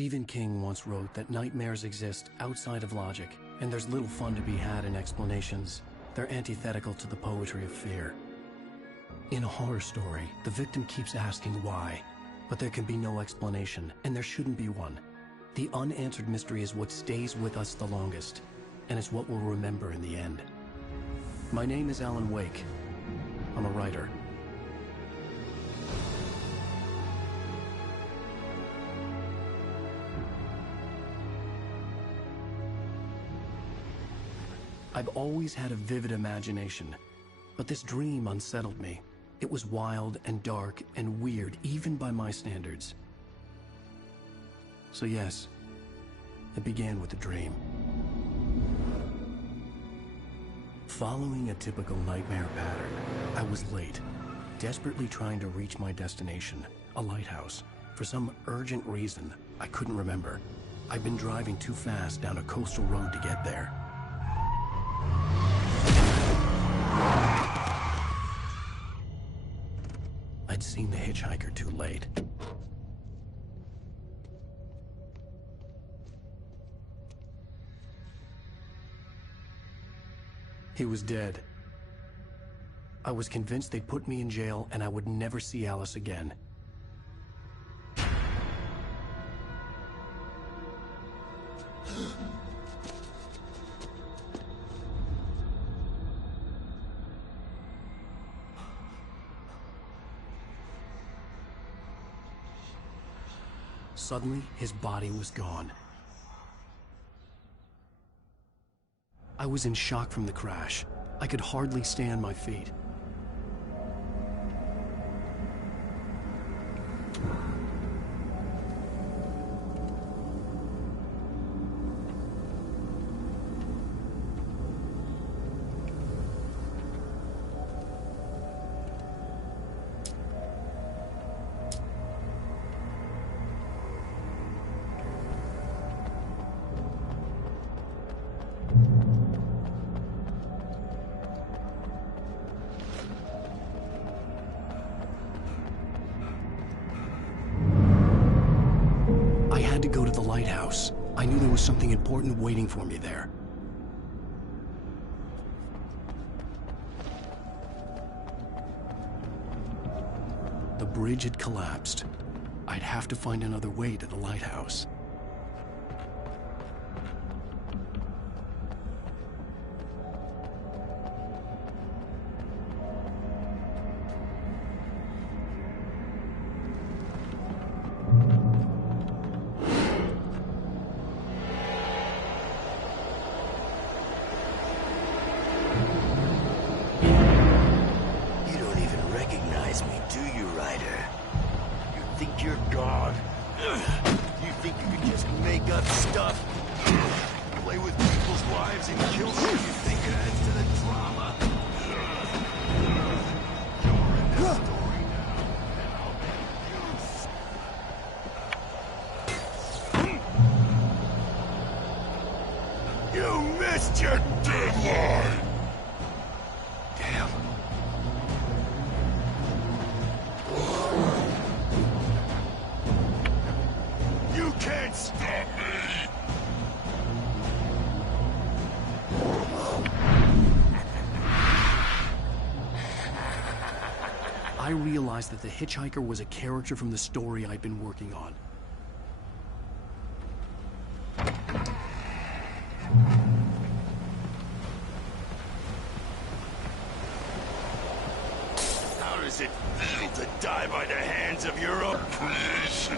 Stephen King once wrote that nightmares exist outside of logic, and there's little fun to be had in explanations. They're antithetical to the poetry of fear. In a horror story, the victim keeps asking why, but there can be no explanation, and there shouldn't be one. The unanswered mystery is what stays with us the longest, and it's what we'll remember in the end. My name is Alan Wake. I'm a writer. I've always had a vivid imagination, but this dream unsettled me. It was wild and dark and weird, even by my standards. So yes, it began with a dream. Following a typical nightmare pattern, I was late, desperately trying to reach my destination, a lighthouse. For some urgent reason, I couldn't remember. I'd been driving too fast down a coastal road to get there. I'd seen the hitchhiker too late. He was dead. I was convinced they'd put me in jail and I would never see Alice again. Suddenly, his body was gone. I was in shock from the crash. I could hardly stay on my feet. Lighthouse. I knew there was something important waiting for me there. The bridge had collapsed. I'd have to find another way to the lighthouse. I realized that the hitchhiker was a character from the story I'd been working on. How does it feel to die by the hands of your own creation?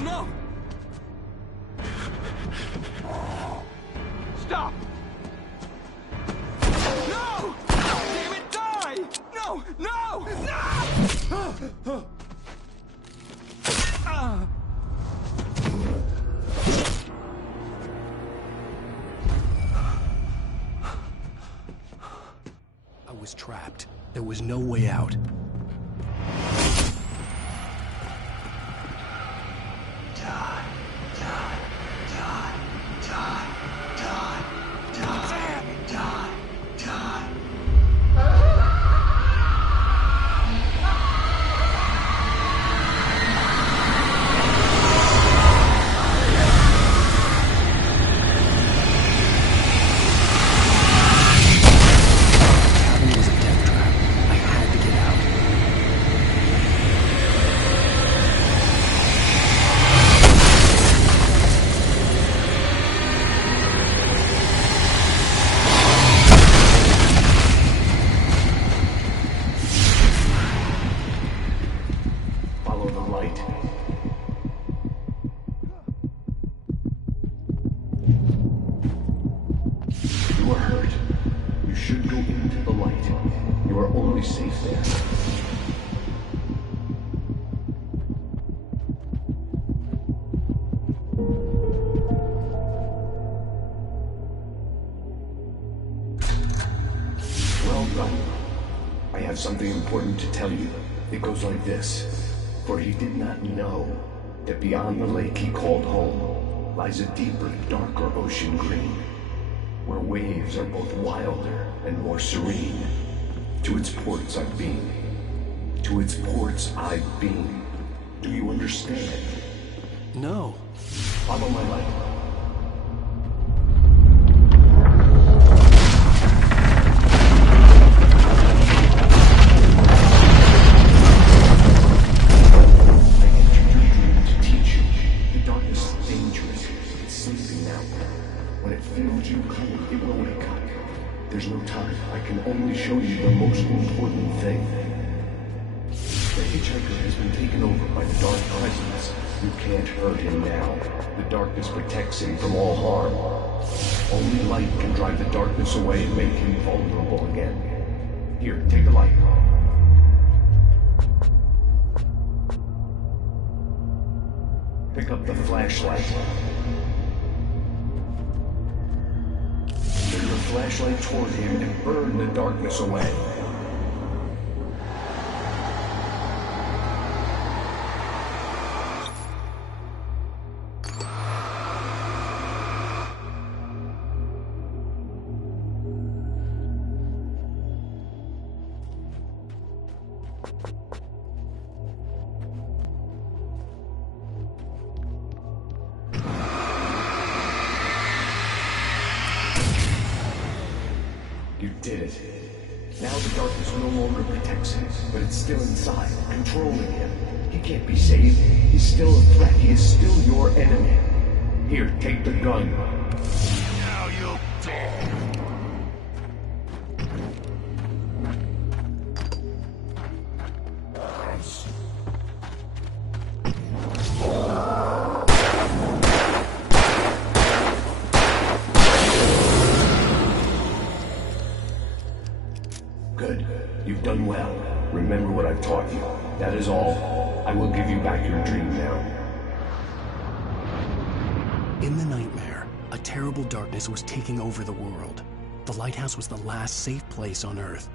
no! Stop! No! Damn it, die! No! No! No! I was trapped. There was no way out. I have something important to tell you. It goes like this. For he did not know that beyond the lake he called home lies a deeper, darker ocean green, where waves are both wilder and more serene. To its ports I've been. To its ports I've been. Do you understand? No. Follow my light. There's no time. I can only show you the most important thing. The hitchhiker has been taken over by the dark presence. You can't hurt him now. The darkness protects him from all harm. Only light can drive the darkness away and make him vulnerable again. Here, take the light. Pick up the flashlight. Turn your flashlight toward him and burn the darkness away. You did it. Now the darkness no longer protects him, but it's still inside, controlling him. He can't be saved. He's still a threat. He is still your enemy. Here, take the gun. Now you'll die. Good. You've done well. Remember what I've taught you. That is all. I will give you back your dream now. In the nightmare, a terrible darkness was taking over the world. The lighthouse was the last safe place on Earth.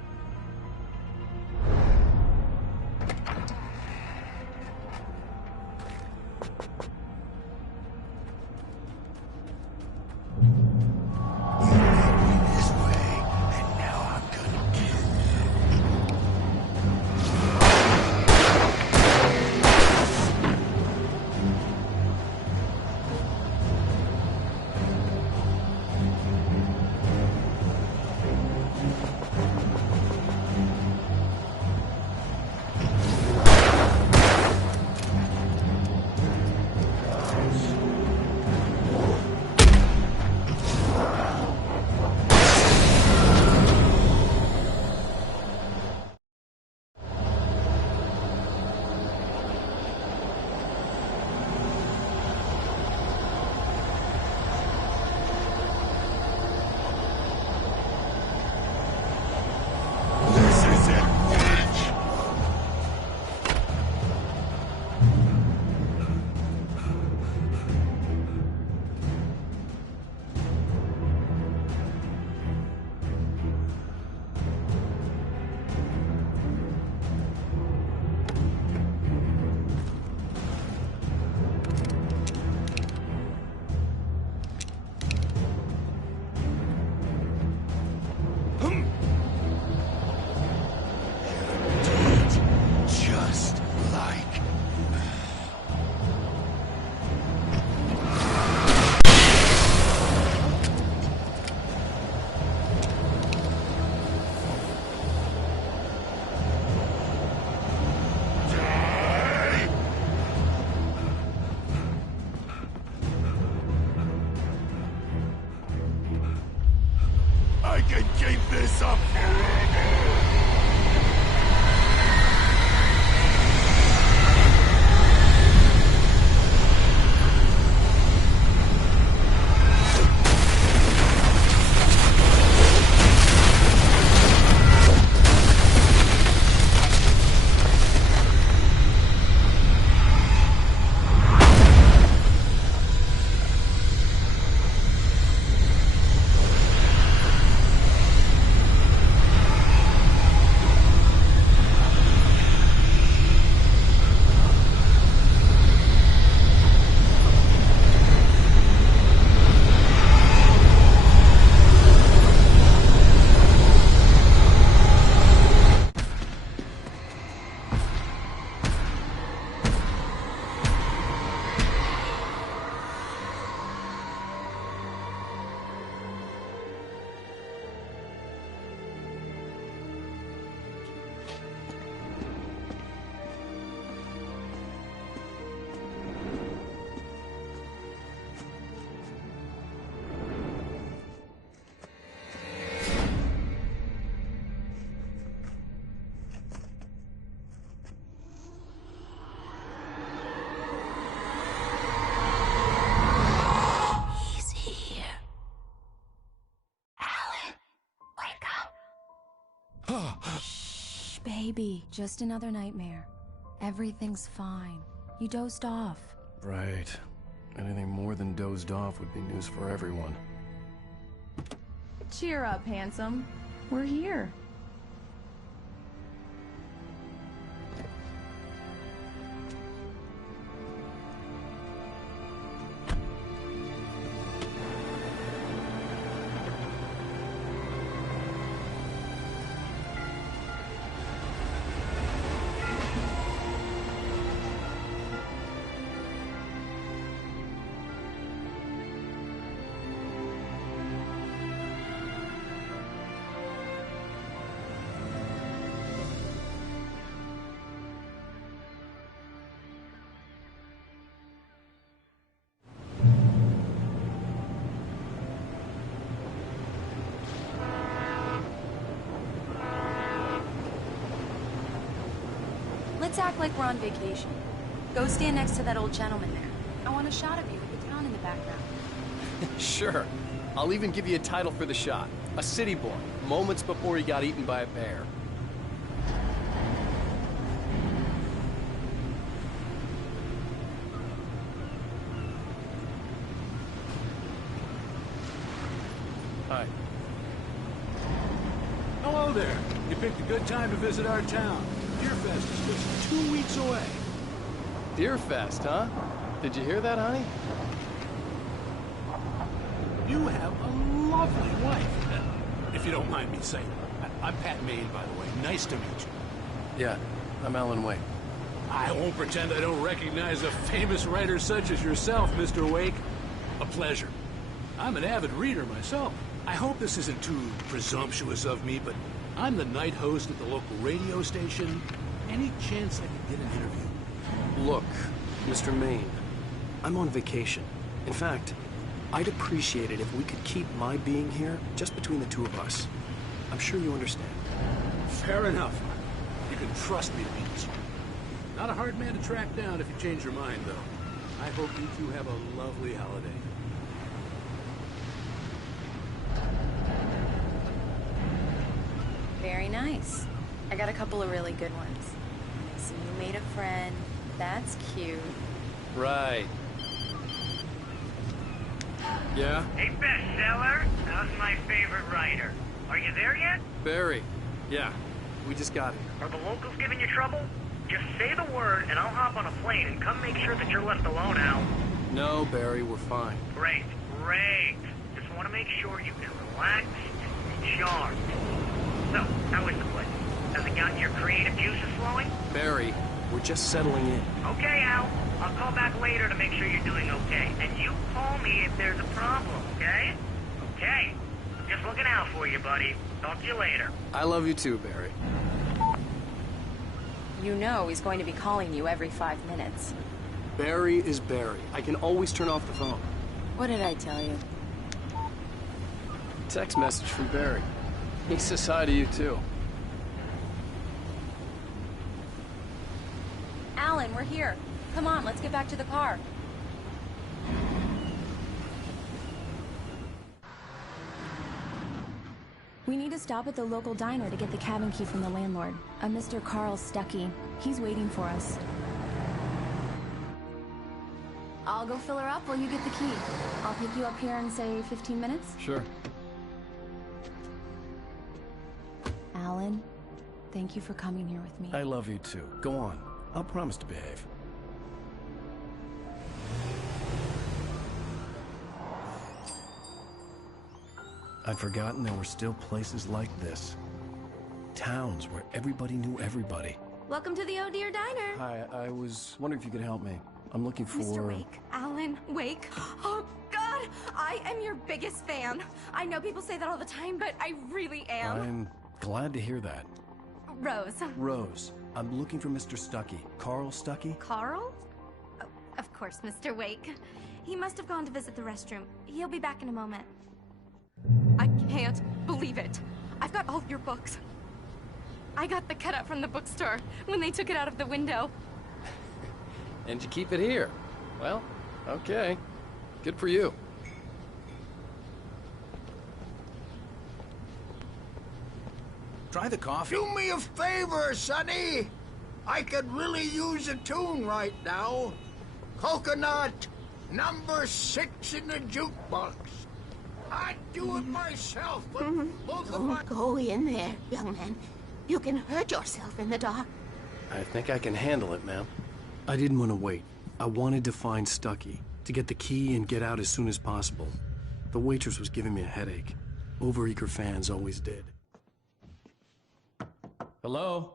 this up forever! Shh, baby. Just another nightmare. Everything's fine. You dozed off. Right. Anything more than dozed off would be news for everyone. Cheer up, handsome. We're here. Let's act like we're on vacation. Go stand next to that old gentleman there. I want a shot of you with the town in the background. Sure. I'll even give you a title for the shot. A city boy, moments before he got eaten by a bear. Hi. Hello there. You picked a good time to visit our town. Deerfest is just 2 weeks away. Deerfest, huh? Did you hear that, honey? You have a lovely wife, if you don't mind me saying. I'm Pat Maine, by the way. Nice to meet you. Yeah, I'm Alan Wake. I won't pretend I don't recognize a famous writer such as yourself, Mr. Wake. A pleasure. I'm an avid reader myself. I hope this isn't too presumptuous of me, but I'm the night host at the local radio station. Any chance I could get an interview? Look, Mr. Maine, I'm on vacation. In fact, I'd appreciate it if we could keep my being here just between the two of us. I'm sure you understand. Fair enough. You can trust me to be discreet. Not a hard man to track down if you change your mind, though. I hope you two have a lovely holiday. Very nice. I got a couple of really good ones. I see you made a friend. That's cute. Right. Yeah? Hey, bestseller, how's my favorite writer? Are you there yet? Barry. Yeah. We just got here. Are the locals giving you trouble? Just say the word and I'll hop on a plane and come make sure that you're left alone, Al. No, Barry, we're fine. Great, great. Just want to make sure you can relax and recharge. So, how is the place? Has it gotten your creative juices flowing? Barry, we're just settling in. Okay, Al. I'll call back later to make sure you're doing okay. And you call me if there's a problem, okay? Okay. I'm just looking out for you, buddy. Talk to you later. I love you too, Barry. You know he's going to be calling you every 5 minutes. Barry is Barry. I can always turn off the phone. What did I tell you? Text message from Barry. He says hi to you, too. Alan, we're here. Come on, let's get back to the car. We need to stop at the local diner to get the cabin key from the landlord, a Mr. Carl Stuckey. He's waiting for us. I'll go fill her up while you get the key. I'll pick you up here in, say, 15 minutes? Sure. Alan, thank you for coming here with me. I love you too. Go on. I'll promise to behave. I'd forgotten there were still places like this. Towns where everybody knew everybody. Welcome to the Oh Dear Diner. Hi, I was wondering if you could help me. I'm looking for... Mr. Wake. Alan Wake. Oh, God! I am your biggest fan. I know people say that all the time, but I really am. I'm glad to hear that. Rose. Rose, I'm looking for Mr. Stuckey. Carl Stuckey? Carl? Oh, of course, Mr. Wake. He must have gone to visit the restroom. He'll be back in a moment. I can't believe it. I've got all your books. I got the cutout from the bookstore when they took it out of the window. And you keep it here. Well, okay. Good for you. Try the coffee. Do me a favor, Sonny. I could really use a tune right now. Coconut, number 6 in the jukebox. I'd do it myself, but both of my... Go in there, young man. You can hurt yourself in the dark. I think I can handle it, ma'am. I didn't want to wait. I wanted to find Stuckey, to get the key and get out as soon as possible. The waitress was giving me a headache. Overeager fans always did. Hello?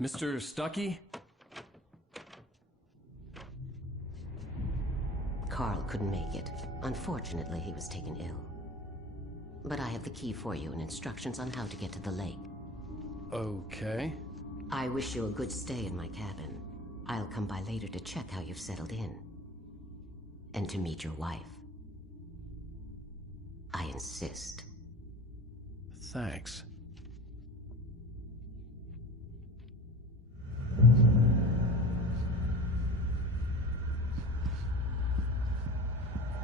Mr. Stuckey? Carl couldn't make it. Unfortunately, he was taken ill. But I have the key for you and instructions on how to get to the lake. Okay. I wish you a good stay in my cabin. I'll come by later to check how you've settled in. And to meet your wife. I insist. Thanks.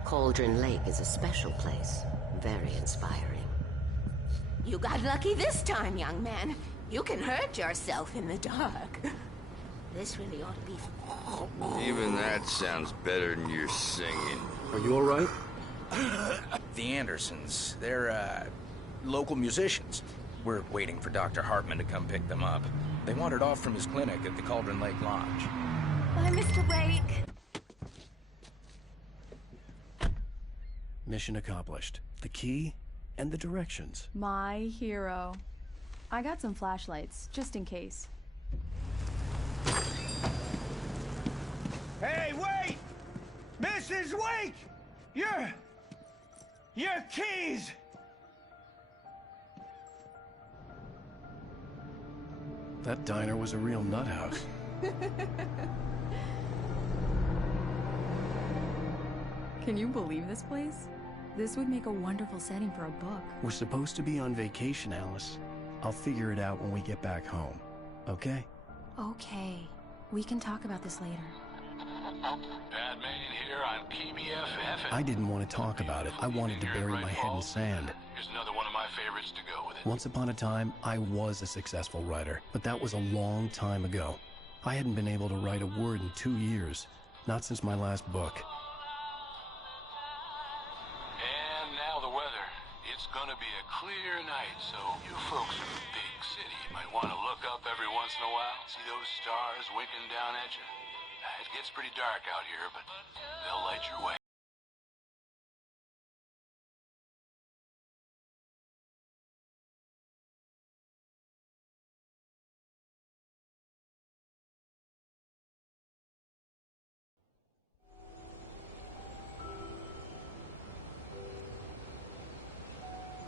Cauldron Lake is a special place. Very inspiring. You got lucky this time, young man. You can hurt yourself in the dark. This really ought to be... Even that sounds better than your singing. Are you all right? The Andersons. They're, local musicians. We're waiting for Dr. Hartman to come pick them up. They wandered off from his clinic at the Cauldron Lake Lodge. Bye, Mr. Wake. Mission accomplished. The key and the directions. My hero. I got some flashlights, just in case. Hey, wait! Mrs. Wake! Your keys! That diner was a real nut house. Can you believe this place? This would make a wonderful setting for a book. We're supposed to be on vacation, Alice. I'll figure it out when we get back home. Okay? Okay. We can talk about this later. Batman here on PBFF. I didn't want to talk about it. I wanted to bury my head in sand. Here's another one of my favorites to go with it. Once upon a time, I was a successful writer, but that was a long time ago. I hadn't been able to write a word in 2 years. Not since my last book. And now the weather. It's gonna be a clear night, so you folks in the big city might want to look up every once in a while. See those stars winking down at you? It gets pretty dark out here, but they'll light your way.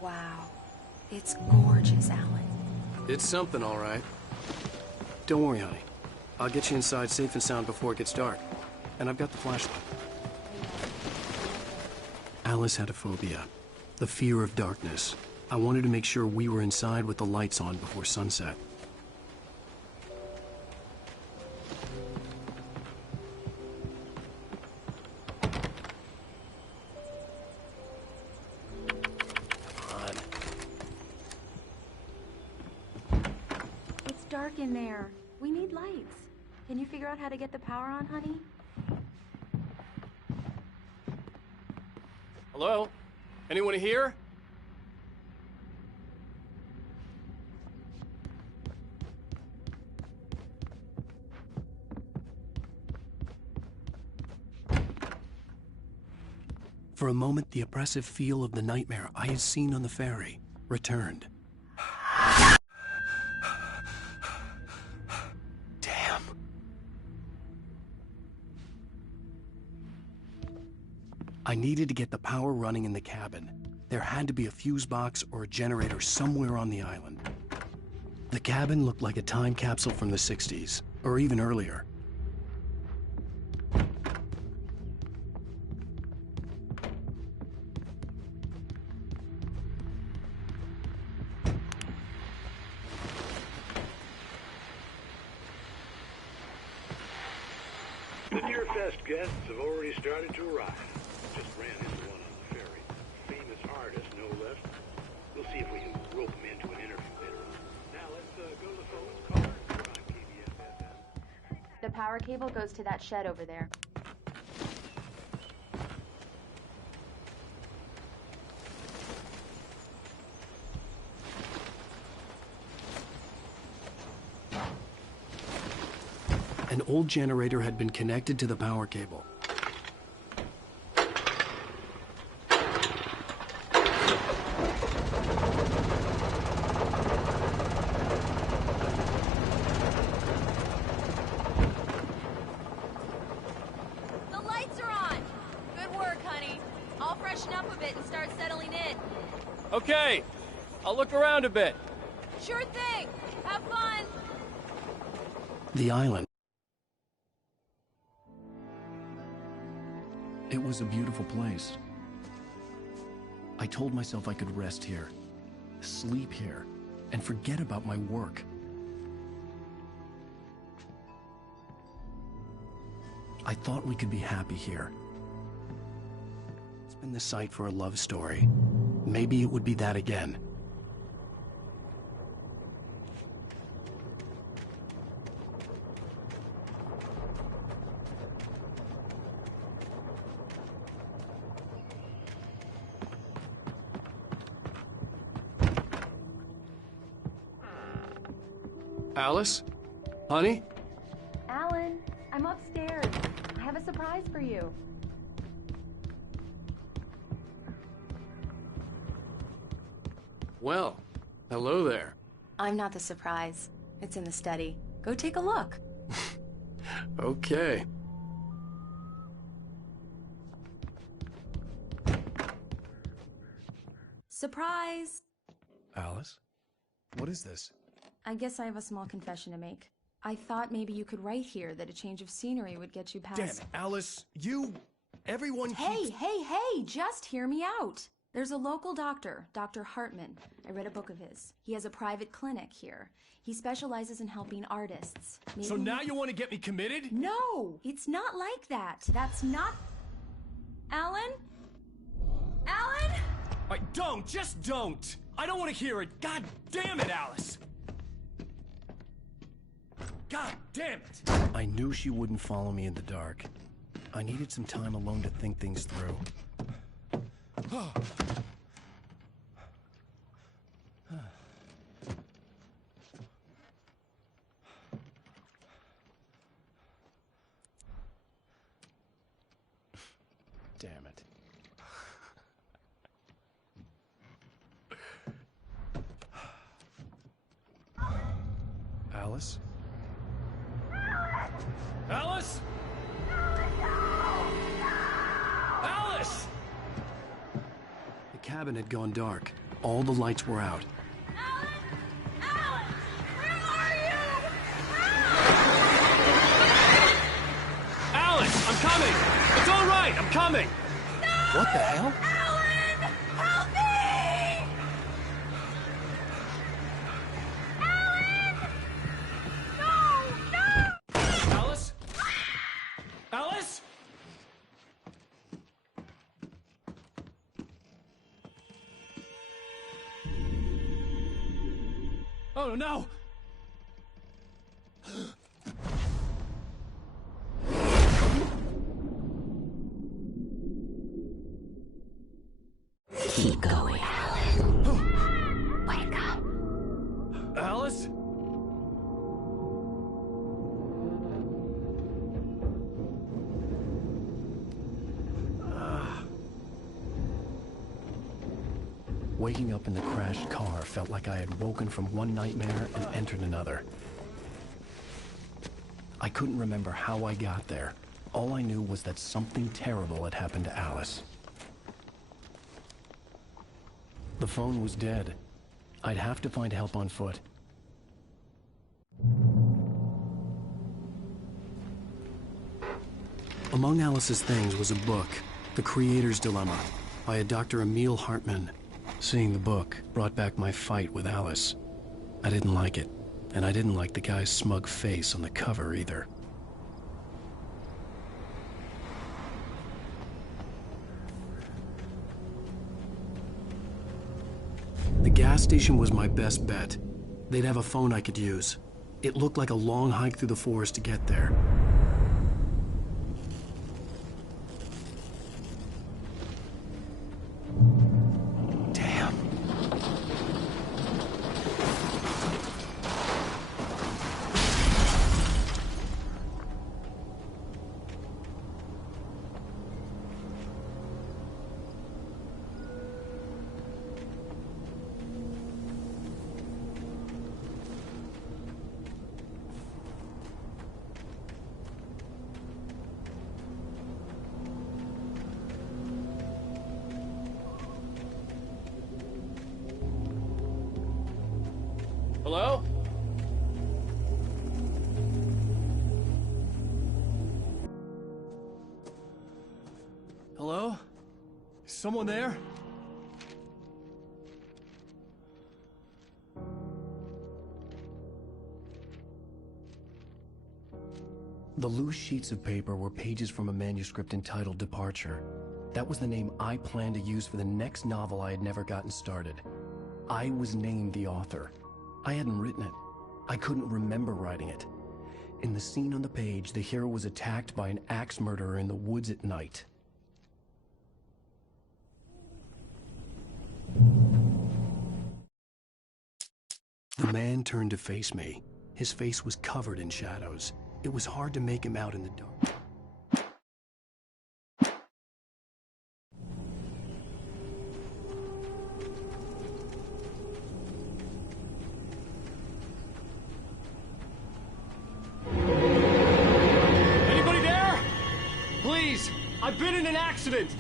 Wow. It's gorgeous, Alan. It's something, all right. Don't worry, honey. I'll get you inside safe and sound before it gets dark. And I've got the flashlight. Alice had a phobia. The fear of darkness. I wanted to make sure we were inside with the lights on before sunset. It's dark in there. We need lights. Can you figure out how to get the power on, honey? Hello? Anyone here? For a moment, the oppressive feel of the nightmare I had seen on the ferry returned. Damn. I needed to get the power running in the cabin. There had to be a fuse box or a generator somewhere on the island. The cabin looked like a time capsule from the 60s, or even earlier. The Deer Fest guests have already started to arrive. Just ran into one on the ferry. Famous artist, no less. We'll see if we can rope him into an interview later on. Now let's go to the phones. Caller, you're on KBS FM. The power cable goes to that shed over there. An old generator had been connected to the power cable. The lights are on! Good work, honey. I'll freshen up a bit and start settling in. Okay, I'll look around a bit. Sure thing! Have fun! The island. It was a beautiful place. I told myself I could rest here, sleep here, and forget about my work. I thought we could be happy here. It's been the site for a love story. Maybe it would be that again. Alice? Honey? Alan, I'm upstairs. I have a surprise for you. Well, hello there. I'm not the surprise. It's in the study. Go take a look. Okay. Surprise! Alice? What is this? I guess I have a small confession to make. I thought maybe you could write here that a change of scenery would get you past... Damn it, Alice, everyone Hey, just hear me out. There's a local doctor, Dr. Hartman. I read a book of his. He has a private clinic here. He specializes in helping artists. Maybe... So now you want to get me committed? No, it's not like that. That's not... Alan? Alan? Just don't! I don't want to hear it! God damn it, Alice! God damn it! I knew she wouldn't follow me in the dark. I needed some time alone to think things through. Damn it. Alice? Alice? Alice! The cabin had gone dark. All the lights were out. Alice, I'm coming! It's all right, I'm coming! What the hell? Alan! Help me! Oh, no! Keep going, Alice. Wake up. Alice? Waking up in the crashed car felt like I had woken from one nightmare and entered another. I couldn't remember how I got there. All I knew was that something terrible had happened to Alice. The phone was dead. I'd have to find help on foot. Among Alice's things was a book, The Creator's Dilemma, by a Dr. Emil Hartman. Seeing the book brought back my fight with Alice. I didn't like it, and I didn't like the guy's smug face on the cover either. The gas station was my best bet. They'd have a phone I could use. It looked like a long hike through the forest to get there. Damn. Hello? Hello? Is someone there? The loose sheets of paper were pages from a manuscript entitled Departure. That was the name I planned to use for the next novel I had never gotten started. I was named the author. I hadn't written it. I couldn't remember writing it. In the scene on the page, the hero was attacked by an axe murderer in the woods at night. The man turned to face me. His face was covered in shadows. It was hard to make him out in the dark. Anybody there? Please, I've been in an accident.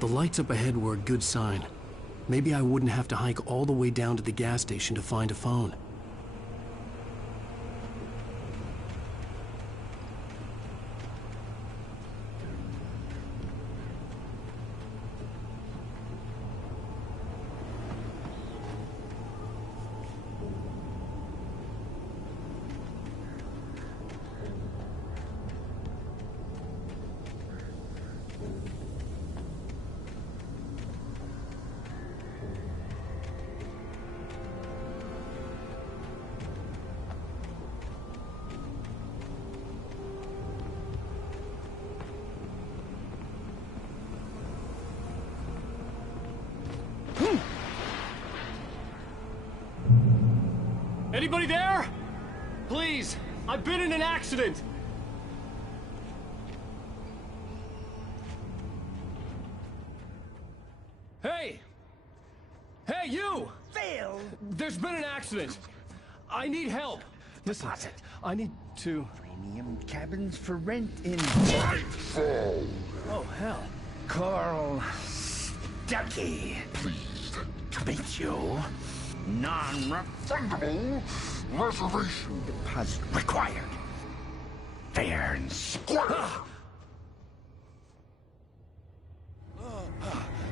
The lights up ahead were a good sign. Maybe I wouldn't have to hike all the way down to the gas station to find a phone. Anybody there? Please, I've been in an accident. Hey! Hey, you! Phil! There's been an accident. I need help. Listen, Deposit. I need to... Premium cabins for rent in Nightfall! Oh, hell. Carl Stuckey. Pleased To meet you. Non-refundable reservation deposit required. Fair and square.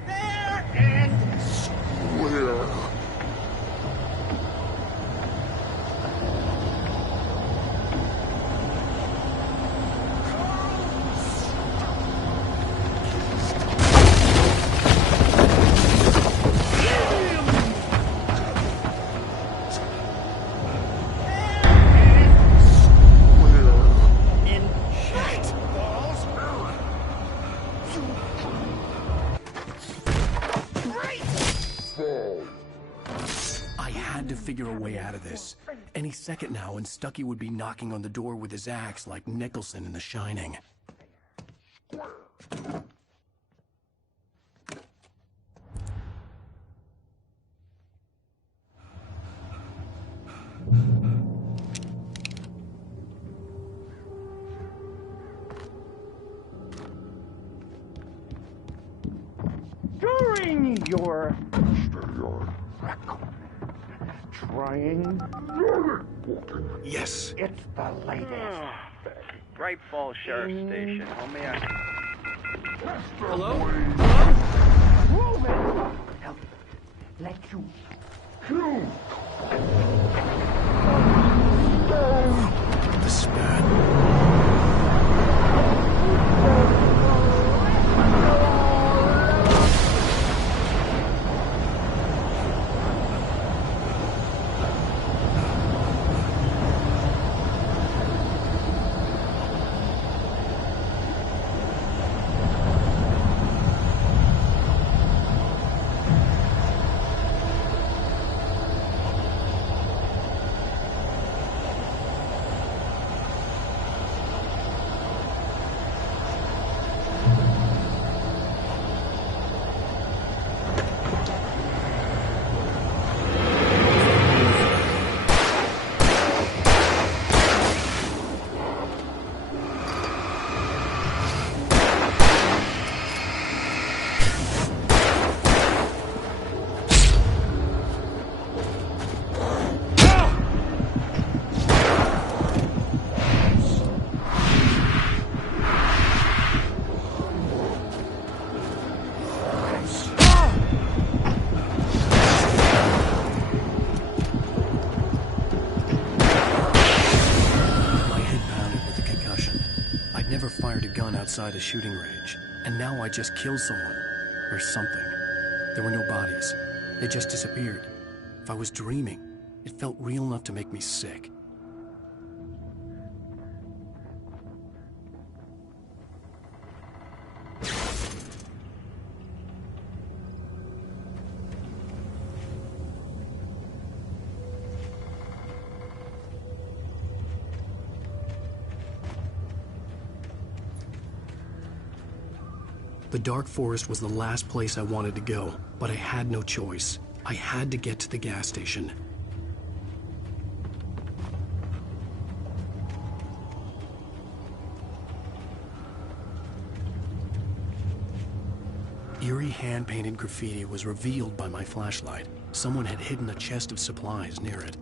Fair and where of this. Any second now, and Stucky would be knocking on the door with his axe like Nicholson in The Shining. During your trying. Yes. It's the latest. Bright Falls Sheriff Station. Homie, Hello? Move it! Help. Let you kill. The spat. Outside a shooting range, and now I just killed someone. Or something. There were no bodies. They just disappeared. If I was dreaming, it felt real enough to make me sick. The dark forest was the last place I wanted to go, but I had no choice. I had to get to the gas station. Eerie hand-painted graffiti was revealed by my flashlight. Someone had hidden a chest of supplies near it.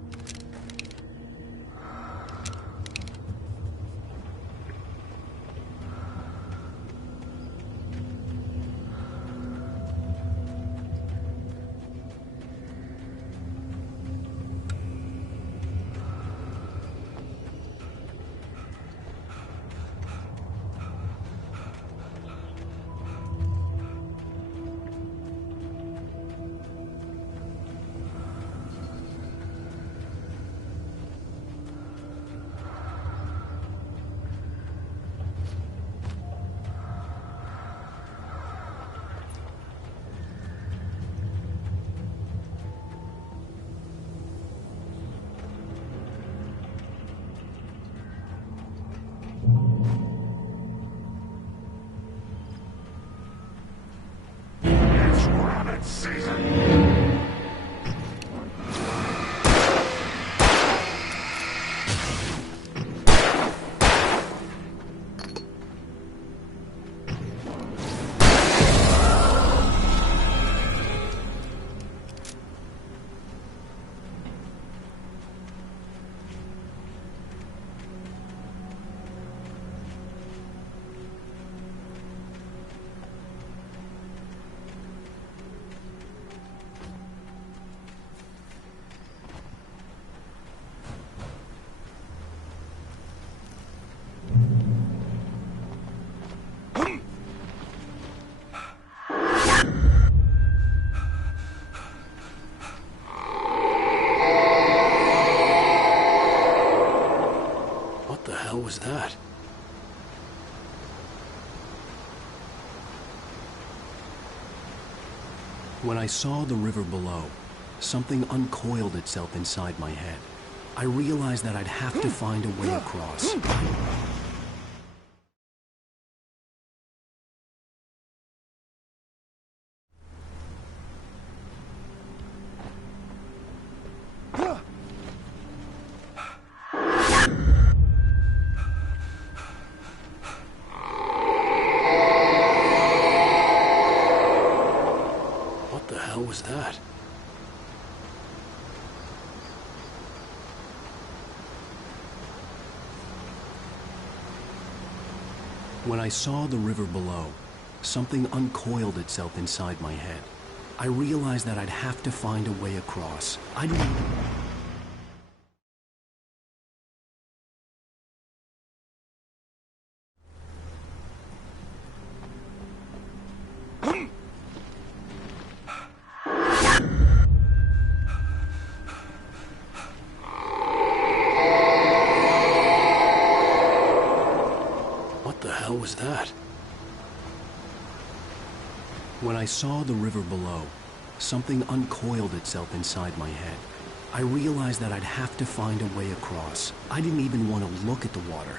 Was that? When I saw the river below, something uncoiled itself inside my head. I realized that I'd have to find a way across. What the hell was that? When I saw the river below, something uncoiled itself inside my head. I realized that I'd have to find a way across. I didn't... What the hell was that? When I saw the river below, something uncoiled itself inside my head. I realized that I'd have to find a way across. I didn't even want to look at the water.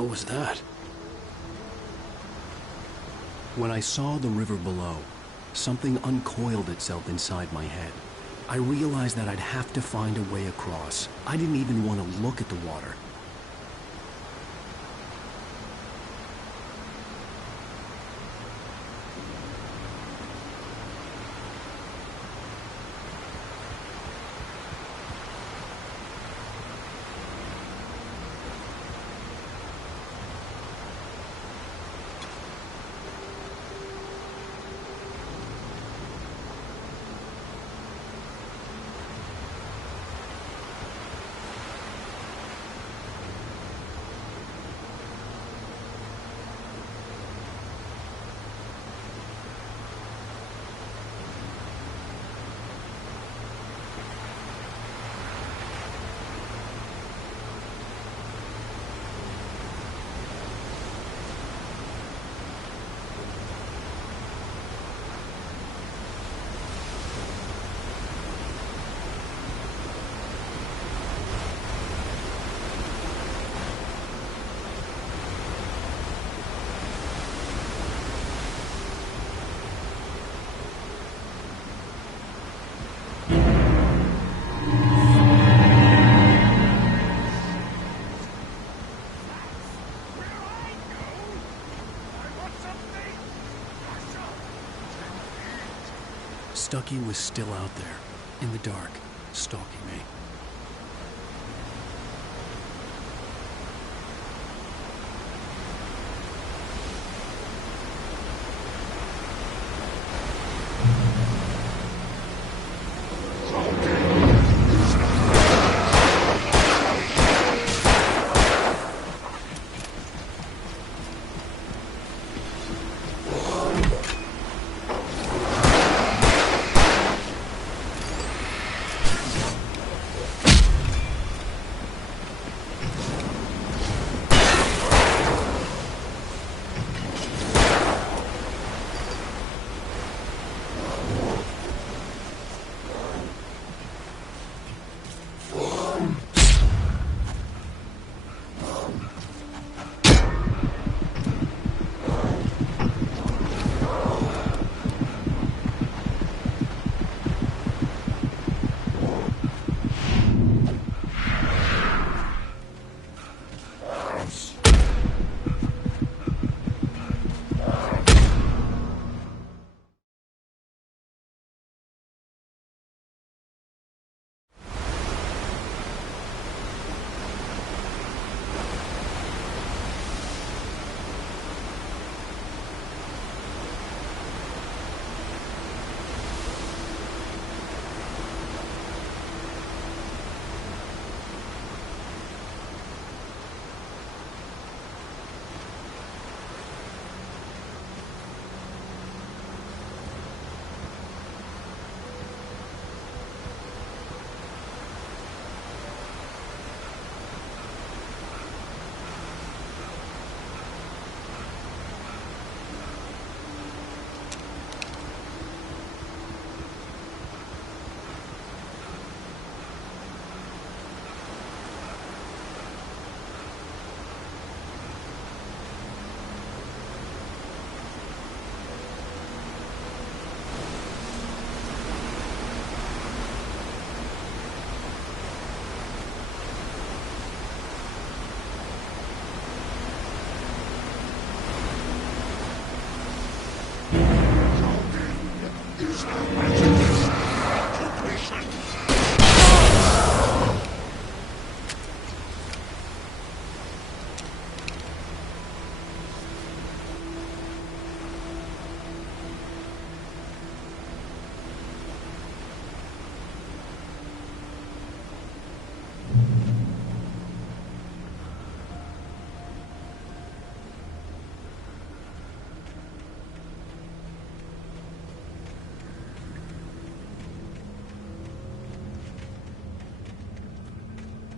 What was that? When I saw the river below, something uncoiled itself inside my head. I realized that I'd have to find a way across. I didn't even want to look at the water. Stucky was still out there, in the dark, stalking me.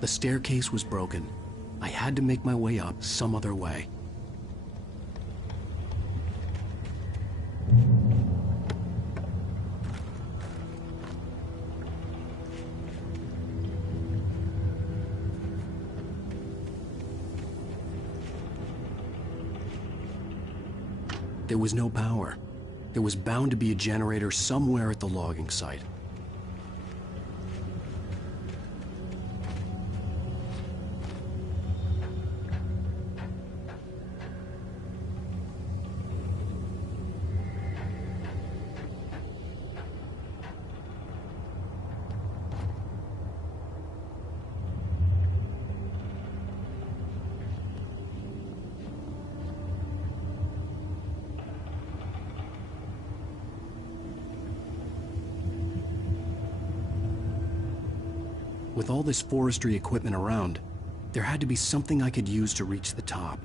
The staircase was broken. I had to make my way up some other way. There was no power. There was bound to be a generator somewhere at the logging site. With all this forestry equipment around, there had to be something I could use to reach the top.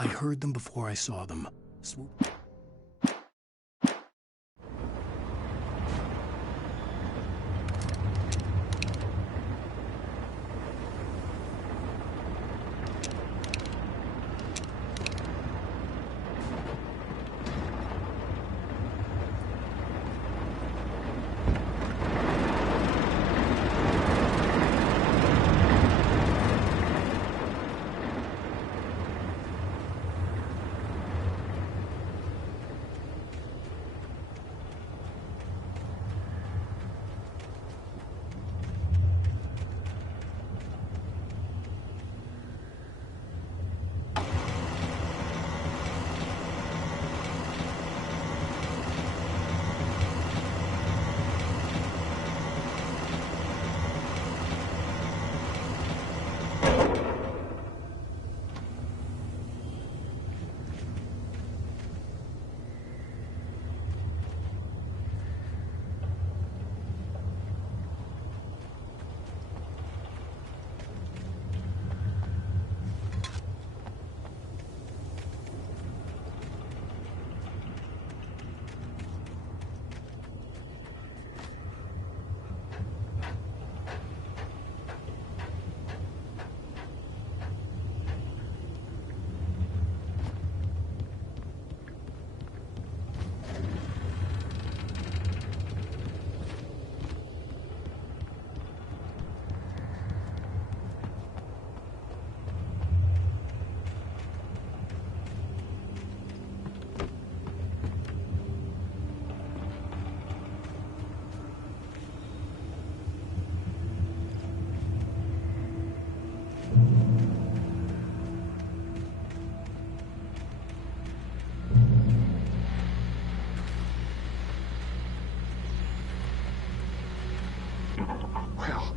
I heard them before I saw them. Swoop.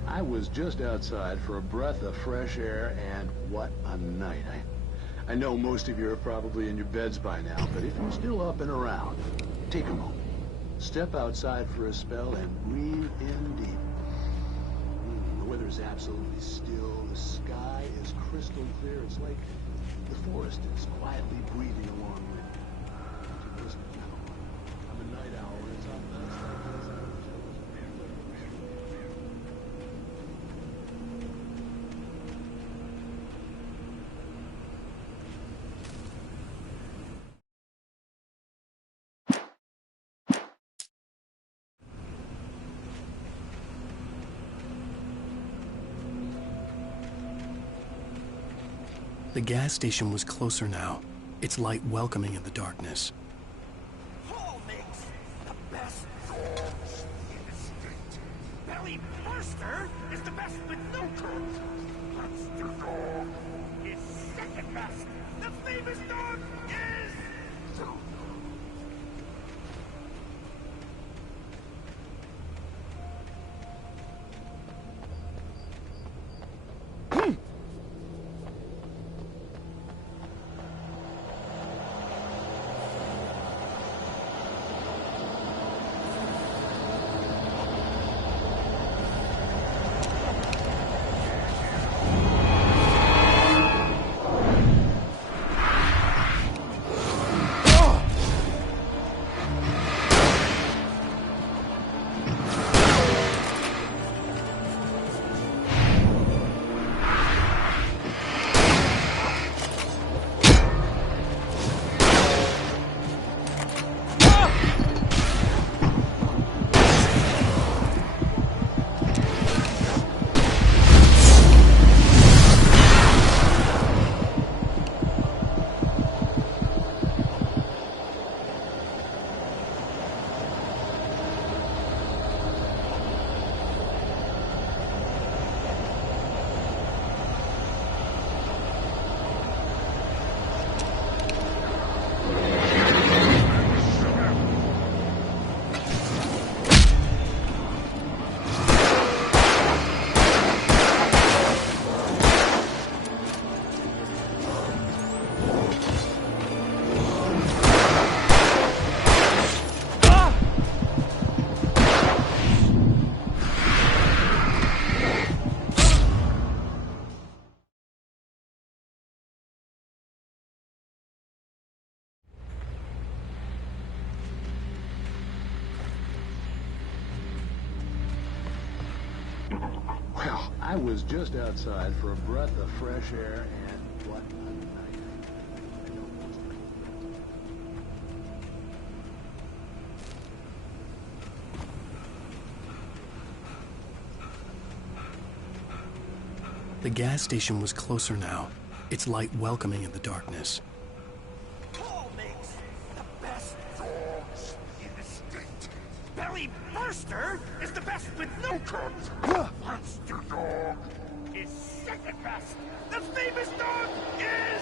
I was just outside for a breath of fresh air, and what a night. I know most of you are probably in your beds by now, but if you're still up and around, take a moment. Step outside for a spell and breathe in deep. The weather is absolutely still. The sky is crystal clear. It's like the forest is quietly breathing along with you. Listen, I'm a night owl, and it's on nights like this. The gas station was closer now, its light welcoming in the darkness. Paul makes the best dogs in the state. Belly Burster is the best with no coat. Monster Dog is second best. The famous dog is... Well, I was just outside for a breath of fresh air, and what a night. The gas station was closer now, its light welcoming in the darkness. Paul makes the best dogs in the state. Belly Burster is the best with no coat. Monster Dog is second best. The famous dog is...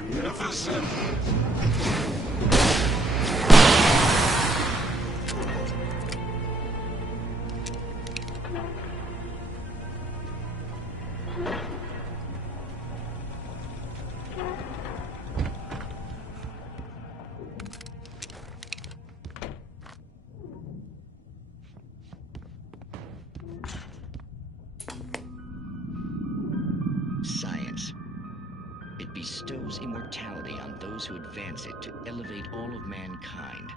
magnificent! Science. It bestows immortality on those who advance it to elevate all of mankind.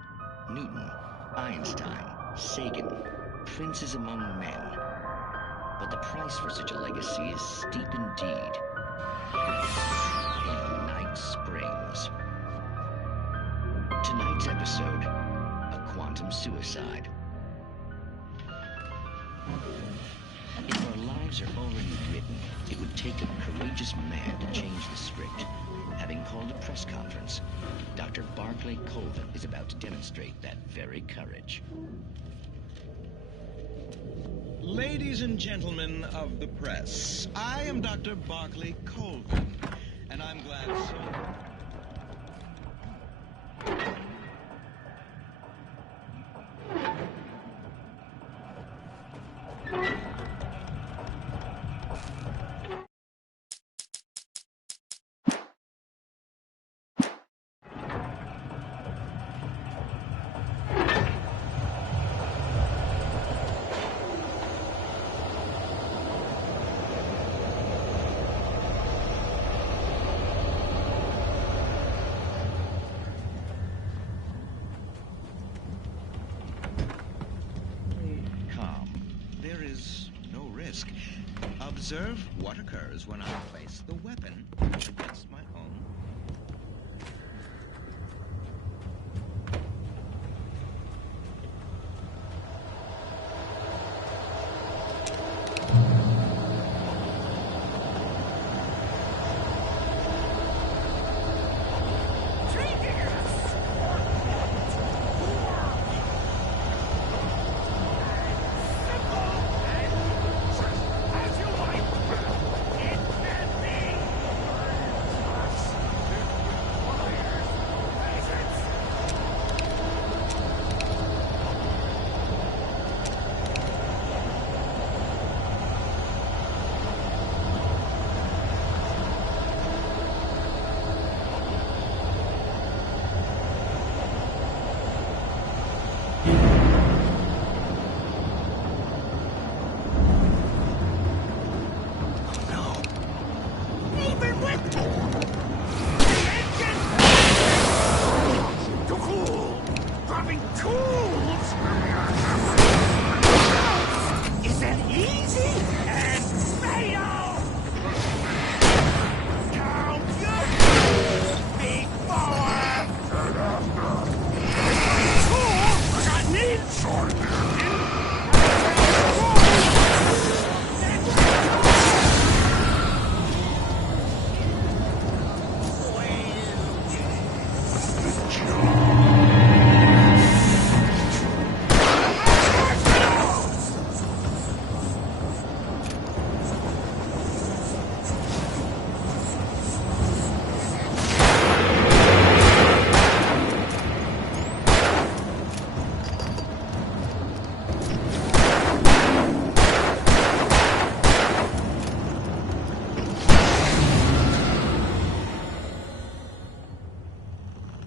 Newton, Einstein, Sagan, princes among men. But the price for such a legacy is steep indeed. In Night Springs. Tonight's episode, a quantum suicide. If our lives are already written, it would take a courageous man to change the script. Having called a press conference, Dr. Barclay Colvin is about to demonstrate that very courage. Ladies and gentlemen of the press, I am Dr. Barclay Colvin, and I'm glad to... Observe what occurs when I place the weapon against my own.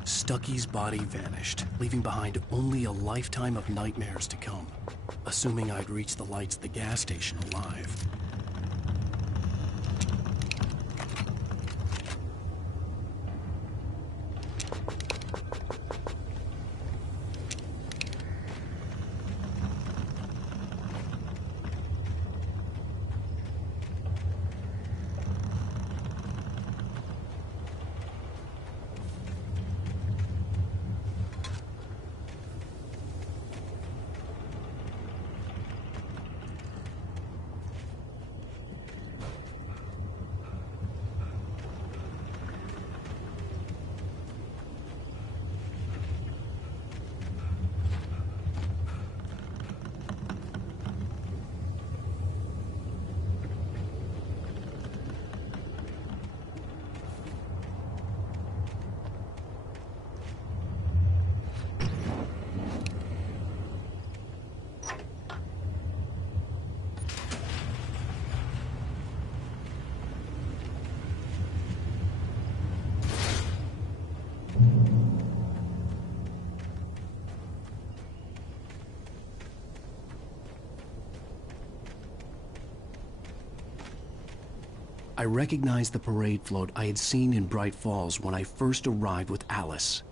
Stucky's body vanished, leaving behind only a lifetime of nightmares to come. Assuming I'd reach the lights at the gas station alive. I recognized the parade float I had seen in Bright Falls when I first arrived with Alice.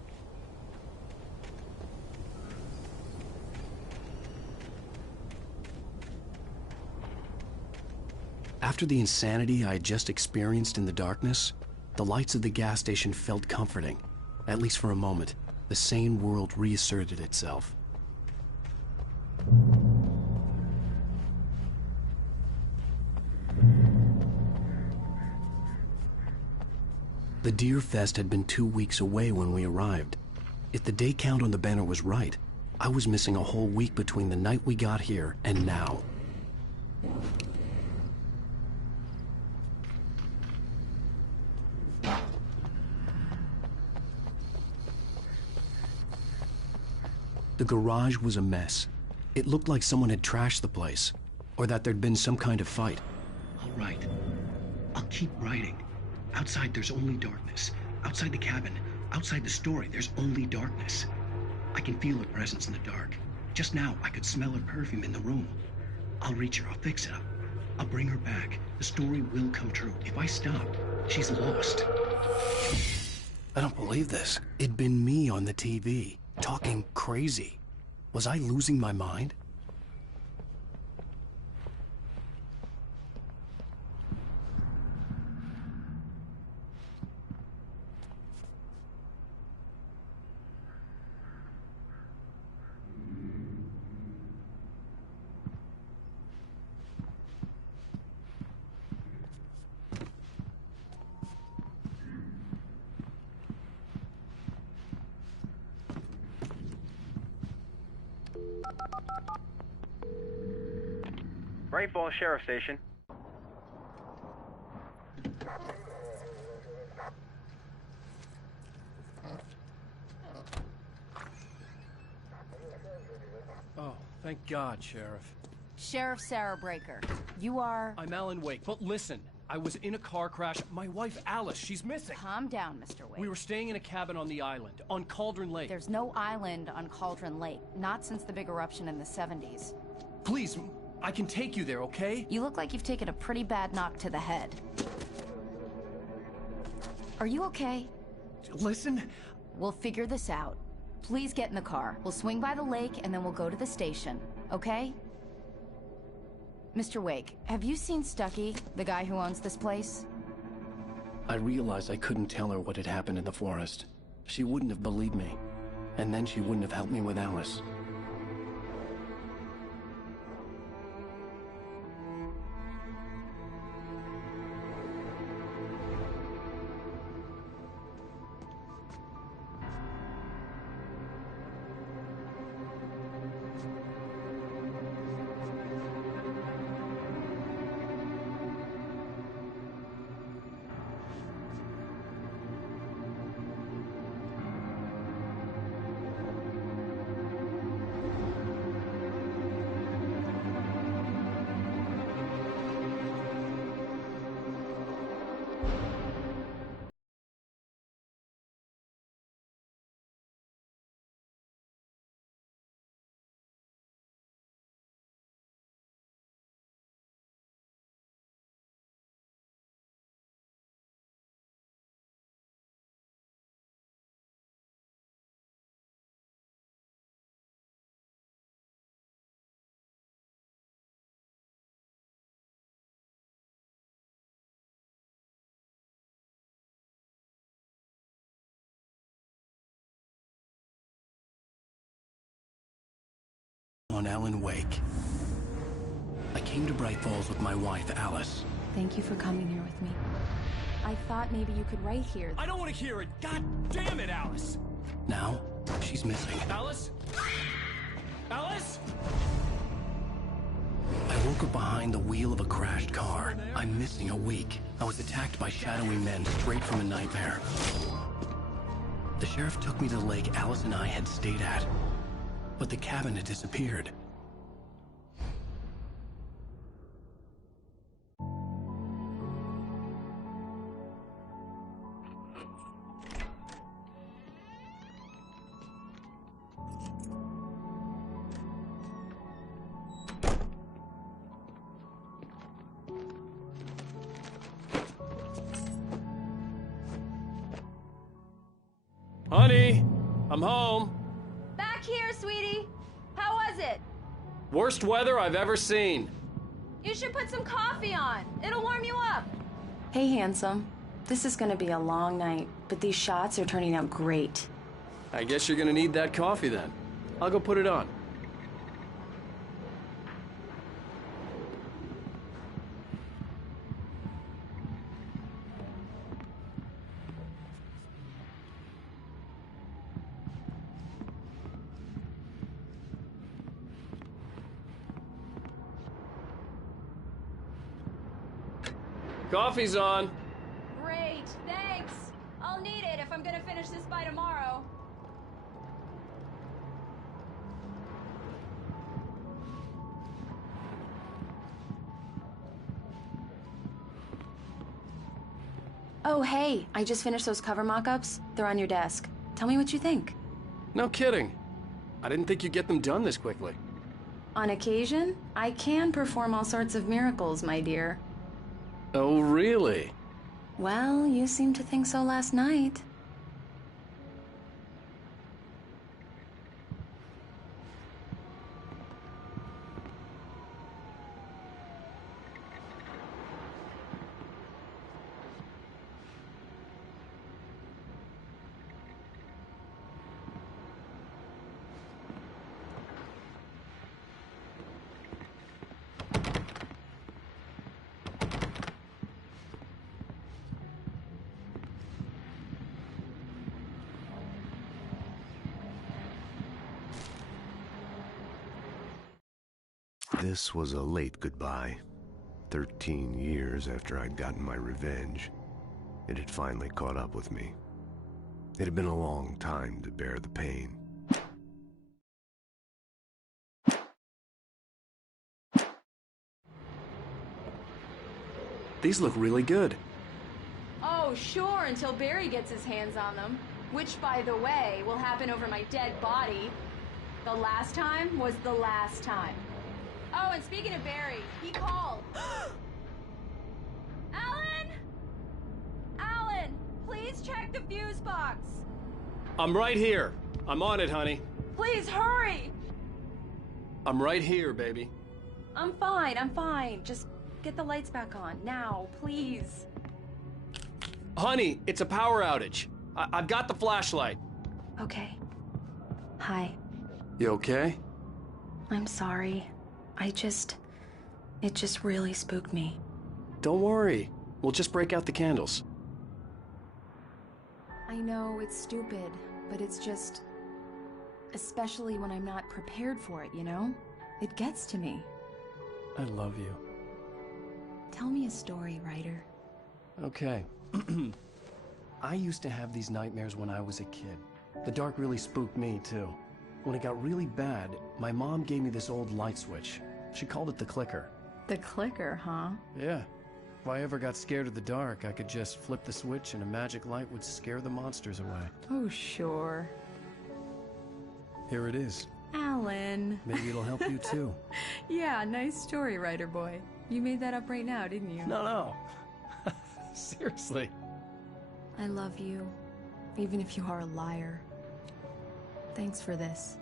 After the insanity I had just experienced in the darkness, the lights of the gas station felt comforting. At least for a moment, the sane world reasserted itself. The Deer Fest had been 2 weeks away when we arrived. If the day count on the banner was right, I was missing a whole week between the night we got here and now. The garage was a mess. It looked like someone had trashed the place, or that there'd been some kind of fight. All right. I'll keep writing. Outside, there's only darkness. Outside the cabin, outside the story, there's only darkness. I can feel her presence in the dark. Just now, I could smell her perfume in the room. I'll reach her. I'll fix it up. I'll bring her back. The story will come true. If I stop, she's lost. I don't believe this. It'd been me on the TV, talking crazy. Was I losing my mind? Bright Falls Sheriff Station. Oh, thank God, Sheriff. Sheriff Sarah Breaker, you are... I'm Alan Wake, but listen. I was in a car crash. My wife, Alice, she's missing. Calm down, Mr. Wake. We were staying in a cabin on the island, on Cauldron Lake. There's no island on Cauldron Lake, not since the big eruption in the 70s. Please, I can take you there, okay? You look like you've taken a pretty bad knock to the head. Are you okay? Listen. We'll figure this out. Please get in the car. We'll swing by the lake and then we'll go to the station, okay? Mr. Wake, have you seen Stucky, the guy who owns this place? I realized I couldn't tell her what had happened in the forest. She wouldn't have believed me. And then she wouldn't have helped me with Alice. On Alan Wake. I came to Bright Falls with my wife, Alice. Thank you for coming here with me. I thought maybe you could write here. I don't want to hear it! God damn it, Alice! Now, she's missing. Alice? Alice? I woke up behind the wheel of a crashed car. I'm missing a week. I was attacked by shadowy men straight from a nightmare. The sheriff took me to the lake Alice and I had stayed at. But the cabin had disappeared. Honey, I'm home. Back here, sweetie. How was it? Worst weather I've ever seen. You should put some coffee on. It'll warm you up. Hey, handsome. This is gonna be a long night, but these shots are turning out great. I guess you're gonna need that coffee then. I'll go put it on. Coffee's on. Great, thanks. I'll need it if I'm gonna finish this by tomorrow. Oh, hey, I just finished those cover mock-ups. They're on your desk. Tell me what you think. No kidding. I didn't think you'd get them done this quickly. On occasion, I can perform all sorts of miracles, my dear. Oh, really? Well, you seemed to think so last night. This was a late goodbye. 13 years after I'd gotten my revenge, it had finally caught up with me. It had been a long time to bear the pain. These look really good. Oh, sure, until Barry gets his hands on them. Which, by the way, will happen over my dead body. The last time was the last time. Oh, and speaking of Barry, he called. Alan! Alan, please check the fuse box. I'm right here. I'm on it, honey. Please hurry! I'm right here, baby. I'm fine. Just get the lights back on, now, please. Honey, it's a power outage. I've got the flashlight. Okay. Hi. You okay? I'm sorry. It just really spooked me. Don't worry. We'll just break out the candles. I know it's stupid, but it's just... Especially when I'm not prepared for it, you know? It gets to me. I love you. Tell me a story, writer. Okay. I used to have these nightmares when I was a kid. The dark really spooked me, too. When it got really bad, my mom gave me this old light switch. She called it the clicker. The clicker, huh? Yeah. If I ever got scared of the dark, I could just flip the switch and a magic light would scare the monsters away. Oh, sure. Here it is. Alan. Maybe it'll help you, too. Yeah, nice story, writer boy. You made that up right now, didn't you? No. Seriously. I love you, even if you are a liar. Thanks for this.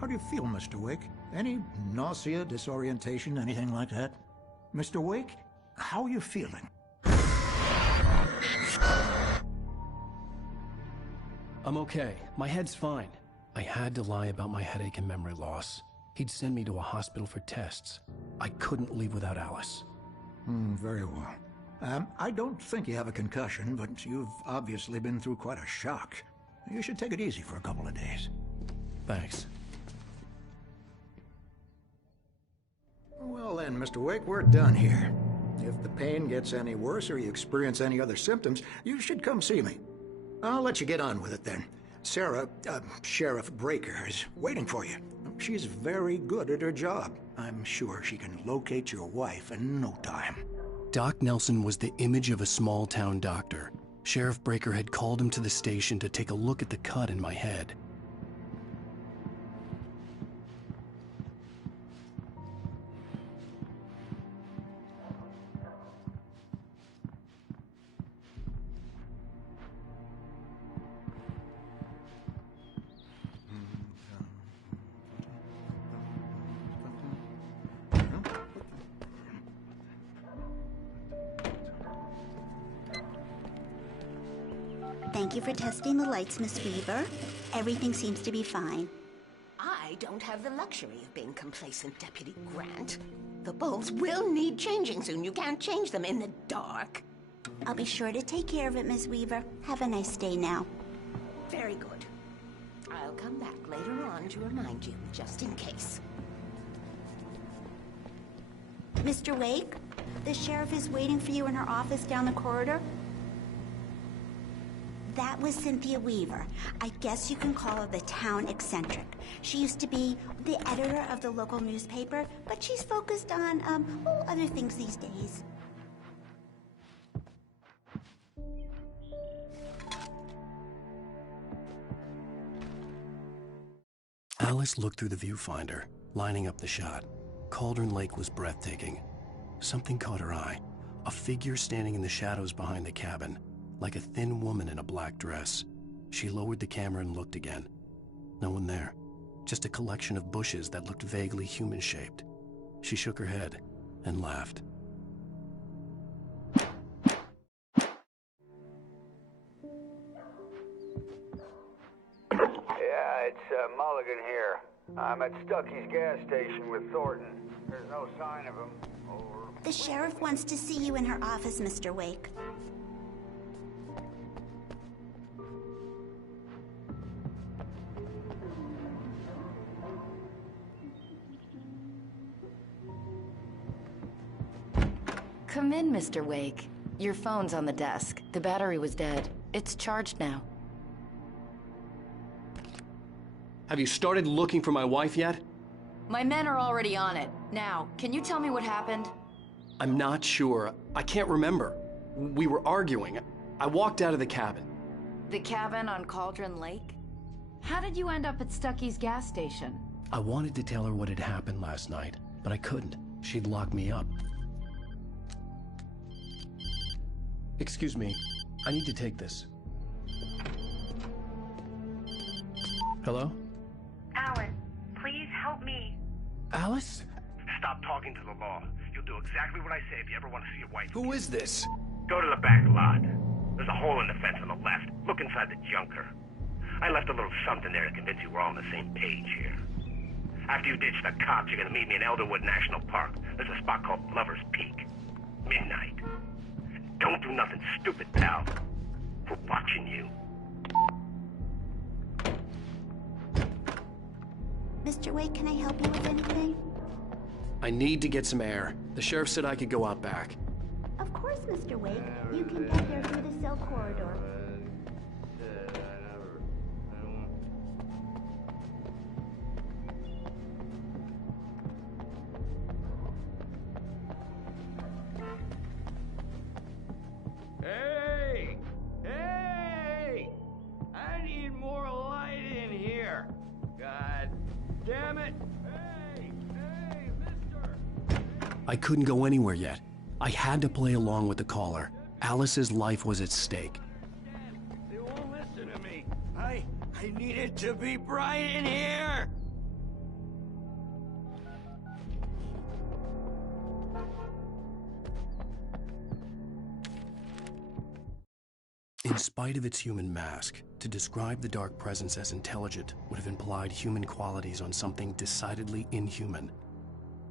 How do you feel, Mr. Wake? Any nausea, disorientation, anything like that? Mr. Wake, how are you feeling? I'm okay. My head's fine. I had to lie about my headache and memory loss. He'd send me to a hospital for tests. I couldn't leave without Alice. Very well. I don't think you have a concussion, but you've obviously been through quite a shock. You should take it easy for a couple of days. Thanks. Well then, Mr. Wake, we're done here. If the pain gets any worse or you experience any other symptoms, you should come see me. I'll let you get on with it then. Sarah, Sheriff Breaker, is waiting for you. She's very good at her job. I'm sure she can locate your wife in no time. Doc Nelson was the image of a small-town doctor. Sheriff Breaker had called him to the station to take a look at the cut in my head. Thank you for testing the lights, Miss Weaver. Everything seems to be fine. I don't have the luxury of being complacent, Deputy Grant. The bulbs will need changing soon. You can't change them in the dark. I'll be sure to take care of it, Miss Weaver. Have a nice day now. Very good. I'll come back later on to remind you, just in case. Mr. Wake, the sheriff is waiting for you in her office down the corridor. That was Cynthia Weaver. I guess you can call her the town eccentric. She used to be the editor of the local newspaper, but she's focused on, other things these days. Alice looked through the viewfinder, lining up the shot. Cauldron Lake was breathtaking. Something caught her eye. A figure standing in the shadows behind the cabin, like a thin woman in a black dress. She lowered the camera and looked again. No one there. Just a collection of bushes that looked vaguely human-shaped. She shook her head and laughed. Yeah, it's Mulligan here. I'm at Stucky's gas station with Thornton. There's no sign of him. Over. The sheriff wants to see you in her office, Mr. Wake. Come in, Mr. Wake. Your phone's on the desk. The battery was dead. It's charged now. Have you started looking for my wife yet? My men are already on it. Now, can you tell me what happened? I'm not sure. I can't remember. We were arguing. I walked out of the cabin. The cabin on Cauldron Lake? How did you end up at Stucky's gas station? I wanted to tell her what had happened last night, but I couldn't. She'd lock me up. Excuse me. I need to take this. Hello? Alan, please help me. Alice? Stop talking to the law. You'll do exactly what I say if you ever want to see your wife. Who is this? Go to the back lot. There's a hole in the fence on the left. Look inside the junker. I left a little something there to convince you we're all on the same page here. After you ditch the cops, you're gonna meet me in Elderwood National Park. There's a spot called Lover's Peak. Midnight. Don't do nothing stupid, pal. We're watching you. Mr. Wake, can I help you with anything? I need to get some air. The sheriff said I could go out back. Of course, Mr. Wake. You can get there through the cell corridor. Hey! Hey! I need more light in here. God damn it! Hey! Hey, mister! I couldn't go anywhere yet. I had to play along with the caller. Alice's life was at stake. They won't listen to me. I need it to be bright in here. In spite of its human mask, to describe the dark presence as intelligent would have implied human qualities on something decidedly inhuman.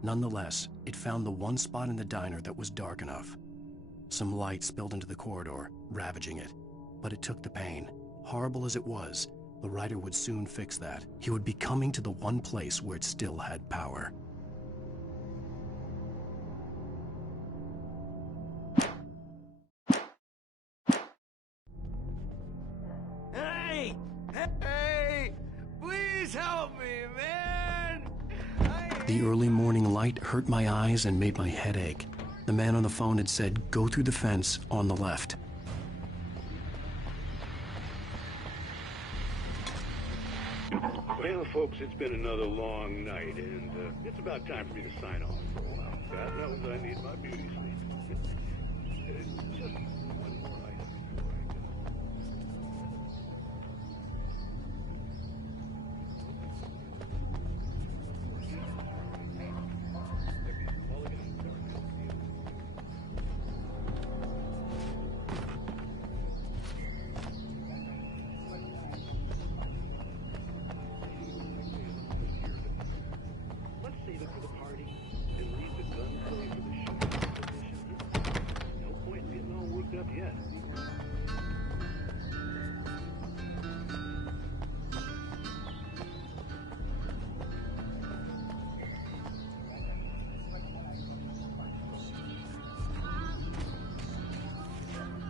Nonetheless, it found the one spot in the diner that was dark enough. Some light spilled into the corridor, ravaging it. But it took the pain. Horrible as it was, the writer would soon fix that. He would be coming to the one place where it still had power. Hey! Hey! Please help me, man! The early morning light hurt my eyes and made my head ache. The man on the phone had said, go through the fence on the left. Well, folks, it's been another long night, and it's about time for me to sign off for a while. God knows I need my beauty sleep. Just one more item before I go. Let's save it for the party and leave the gunplay for the shooting competition. No point getting all worked up yet.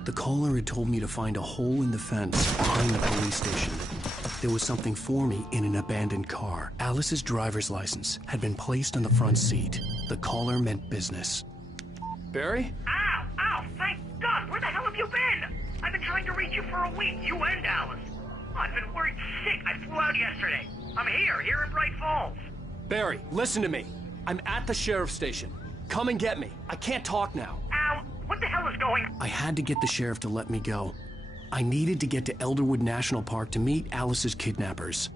The caller had told me to find a hole in the fence behind the police station. There was something for me in an abandoned car. Alice's driver's license had been placed on the front seat. The caller meant business. Barry? Ow! Ow! Thank God! Where the hell have you been? I've been trying to reach you for a week, you and Alice. Oh, I've been worried sick. I flew out yesterday. I'm here in Bright Falls. Barry, listen to me. I'm at the sheriff's station. Come and get me. I can't talk now. Ow! What the hell is going on? I had to get the sheriff to let me go. I needed to get to Elderwood National Park to meet Alice's kidnappers.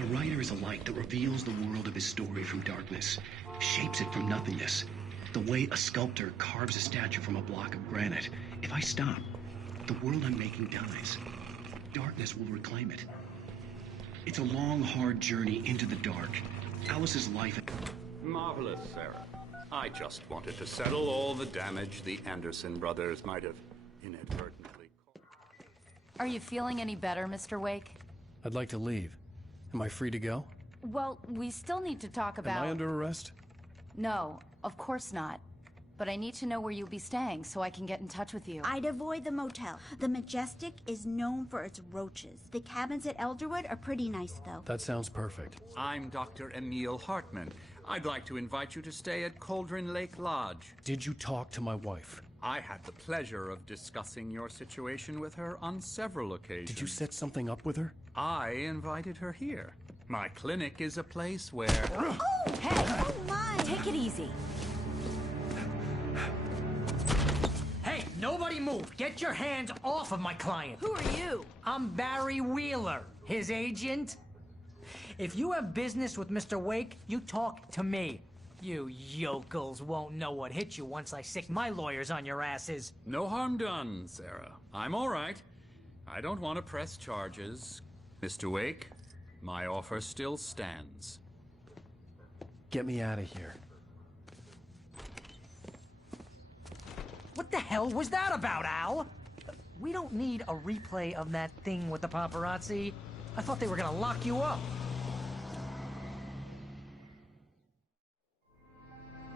A writer is a light that reveals the world of his story from darkness, shapes it from nothingness. The way a sculptor carves a statue from a block of granite. If I stop, the world I'm making dies. Darkness will reclaim it. It's a long, hard journey into the dark. Alice's life... Marvelous, Sarah. I just wanted to settle all the damage the Anderson brothers might have inadvertently caused. Are you feeling any better, Mr. Wake? I'd like to leave. Am I free to go? Well, we still need to talk about... Am I under arrest? No, of course not. But I need to know where you'll be staying so I can get in touch with you. I'd avoid the motel. The Majestic is known for its roaches. The cabins at Elderwood are pretty nice, though. That sounds perfect. I'm Dr. Emil Hartman. I'd like to invite you to stay at Cauldron Lake Lodge. Did you talk to my wife? I had the pleasure of discussing your situation with her on several occasions. Did you set something up with her? I invited her here. My clinic is a place where... Oh! Hey! Oh, my! Take it easy. Hey, nobody move! Get your hands off of my client! Who are you? I'm Barry Wheeler, his agent. If you have business with Mr. Wake, you talk to me. You yokels won't know what hit you once I sick my lawyers on your asses. No harm done, Sarah. I'm all right. I don't want to press charges. Mr. Wake, my offer still stands. Get me out of here. What the hell was that about, Al? We don't need a replay of that thing with the paparazzi. I thought they were gonna lock you up.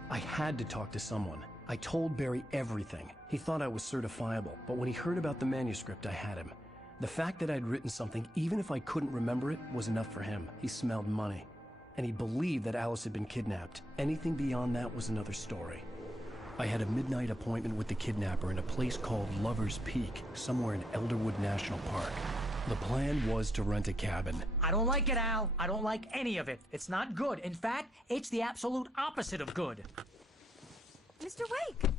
I had to talk to someone. I told Barry everything. He thought I was certifiable, but when he heard about the manuscript, I had him. The fact that I'd written something, even if I couldn't remember it, was enough for him. He smelled money. And he believed that Alice had been kidnapped. Anything beyond that was another story. I had a midnight appointment with the kidnapper in a place called Lover's Peak, somewhere in Elderwood National Park. The plan was to rent a cabin. I don't like it, Al. I don't like any of it. It's not good. In fact, it's the absolute opposite of good. Mr. Wake!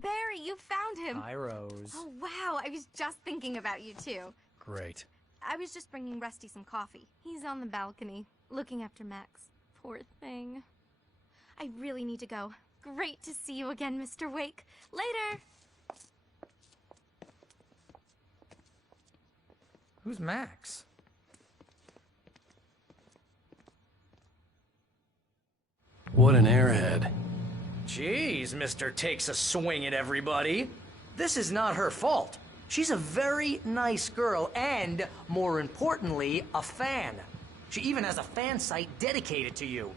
Barry, you found him. Hi, Rose. Oh, wow. I was just thinking about you, too. Great. I was just bringing Rusty some coffee. He's on the balcony, looking after Max. Poor thing. I really need to go. Great to see you again, Mr. Wake. Later! Who's Max? What an airhead. Jeez, Mr. Takes a swing at everybody. This is not her fault. She's a very nice girl and, more importantly, a fan. She even has a fan site dedicated to you.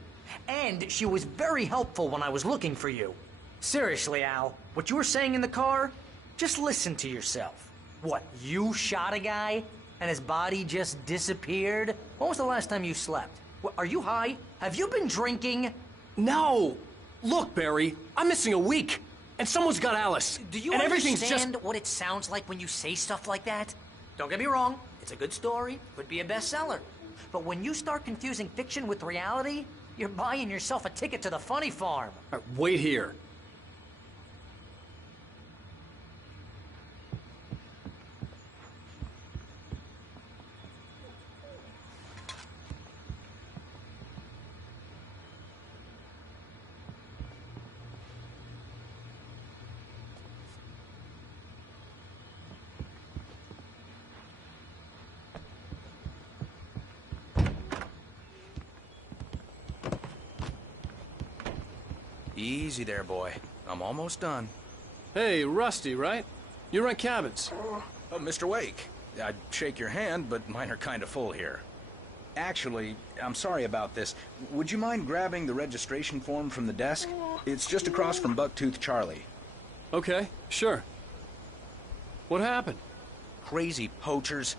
And she was very helpful when I was looking for you. Seriously, Al, what you were saying in the car, just listen to yourself. What, you shot a guy and his body just disappeared? When was the last time you slept? What, are you high? Have you been drinking? No! Look, Barry, I'm missing a week, and someone's got Alice. Do you and understand what it sounds like when you say stuff like that? Don't get me wrong, it's a good story, could be a bestseller. But when you start confusing fiction with reality, you're buying yourself a ticket to the funny farm. Wait here. Easy there, boy. I'm almost done. Hey, Rusty, right? You rent cabins. Mr. Wake, I'd shake your hand, but mine are kind of full here. Actually, I'm sorry about this. Would you mind grabbing the registration form from the desk? It's just across from Bucktooth Charlie. Okay, sure. What happened? Crazy poachers.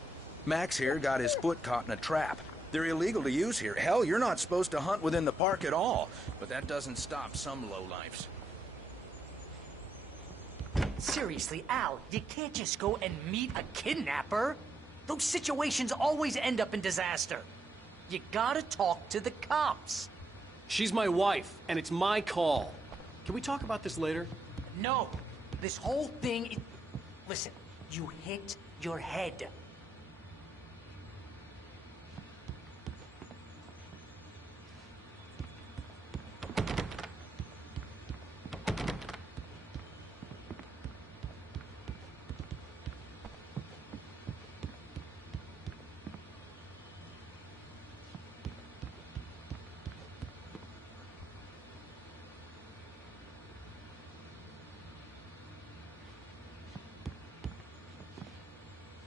Max here got his foot caught in a trap. They're illegal to use here. Hell, you're not supposed to hunt within the park at all. But that doesn't stop some lowlifes. Seriously, Al, you can't just go and meet a kidnapper. Those situations always end up in disaster. You gotta talk to the cops. She's my wife, and it's my call. Can we talk about this later? No. This whole thing is... Listen, you hit your head.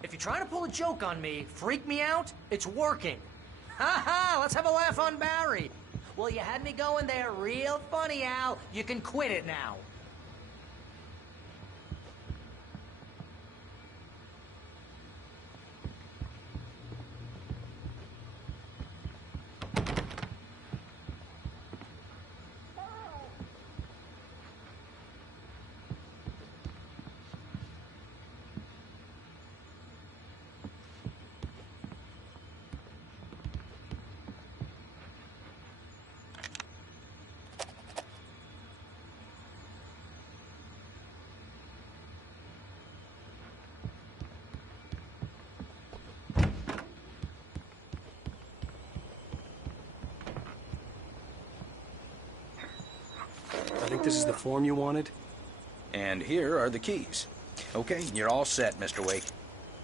If you're trying to pull a joke on me, freak me out, it's working. Ha ha, let's have a laugh on Barry. Well, you had me going there real funny, Al. You can quit it now. I think this is the form you wanted. And here are the keys. Okay, you're all set, Mr. Wake.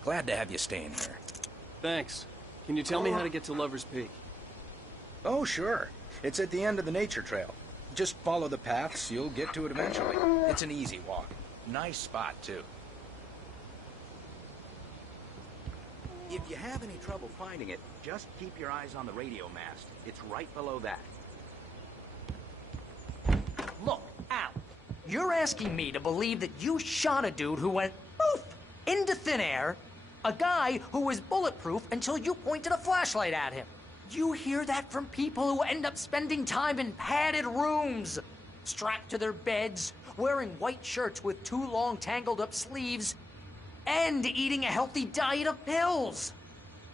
Glad to have you staying here. Thanks. Can you tell me how to get to Lover's Peak? Oh, sure. It's at the end of the nature trail. Just follow the paths, you'll get to it eventually. It's an easy walk. Nice spot, too. If you have any trouble finding it, just keep your eyes on the radio mast. It's right below that. Look, Al, you're asking me to believe that you shot a dude who went poof into thin air, a guy who was bulletproof until you pointed a flashlight at him. You hear that from people who end up spending time in padded rooms, strapped to their beds, wearing white shirts with too long tangled up sleeves, and eating a healthy diet of pills.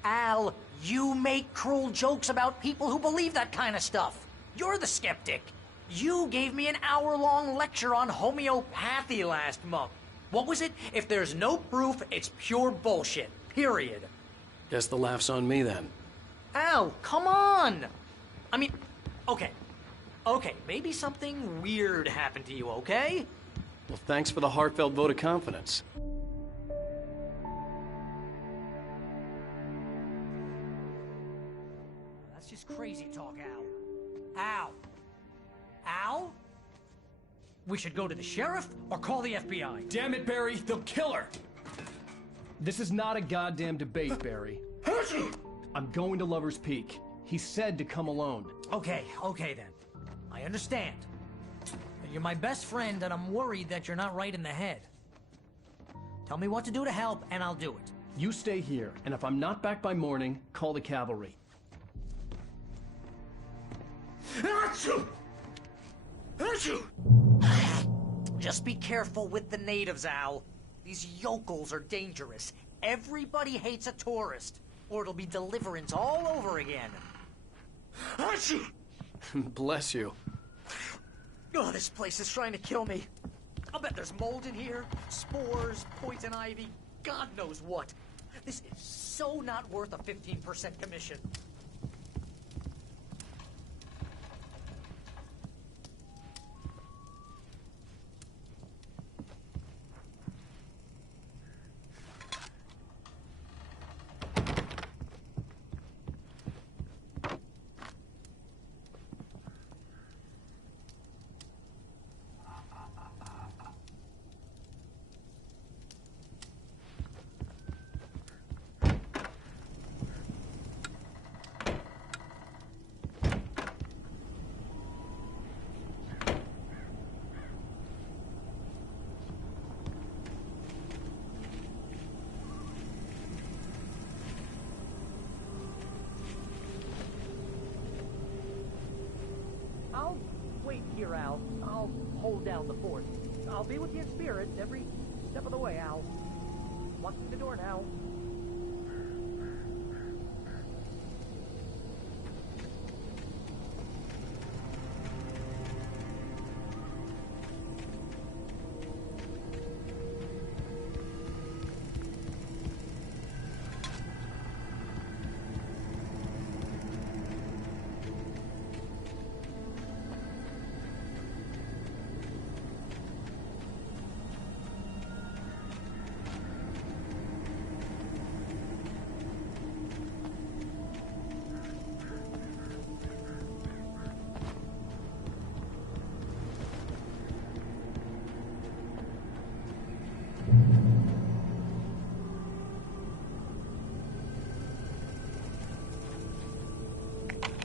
Al, you make cruel jokes about people who believe that kind of stuff. You're the skeptic. You gave me an hour-long lecture on homeopathy last month. What was it? If there's no proof, it's pure bullshit. Period. Guess the laugh's on me then. Al, come on! I mean, okay. Okay, maybe something weird happened to you, okay? Well, thanks for the heartfelt vote of confidence. That's just crazy talk, Al. Al! Al? We should go to the sheriff or call the FBI. Damn it, Barry, they'll kill her! This is not a goddamn debate, Barry. I'm going to Lover's Peak. He said to come alone. Okay then. I understand. You're my best friend, and I'm worried that you're not right in the head. Tell me what to do to help, and I'll do it. You stay here, and if I'm not back by morning, call the cavalry. Achoo! Achoo! Just be careful with the natives, Al. These yokels are dangerous. Everybody hates a tourist, or it'll be Deliverance all over again. Achoo! Bless you. Oh, this place is trying to kill me. I'll bet there's mold in here, spores, poison ivy, God knows what. This is so not worth a 15% commission. I'll wait here, Al. I'll hold down the fort. I'll be with you in spirit every step of the way, Al. Walk through the door now.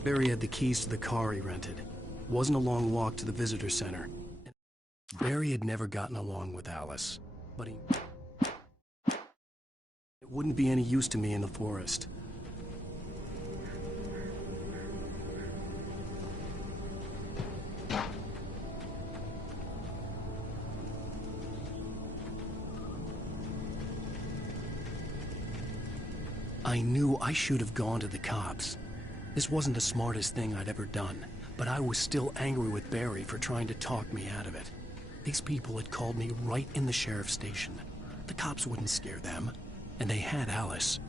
Barry had the keys to the car he rented. Wasn't a long walk to the visitor center. Barry had never gotten along with Alice, but it wouldn't be any use to me in the forest. I knew I should have gone to the cops. This wasn't the smartest thing I'd ever done, but I was still angry with Barry for trying to talk me out of it. These people had called me right in the sheriff's station. The cops wouldn't scare them, and they had Alice.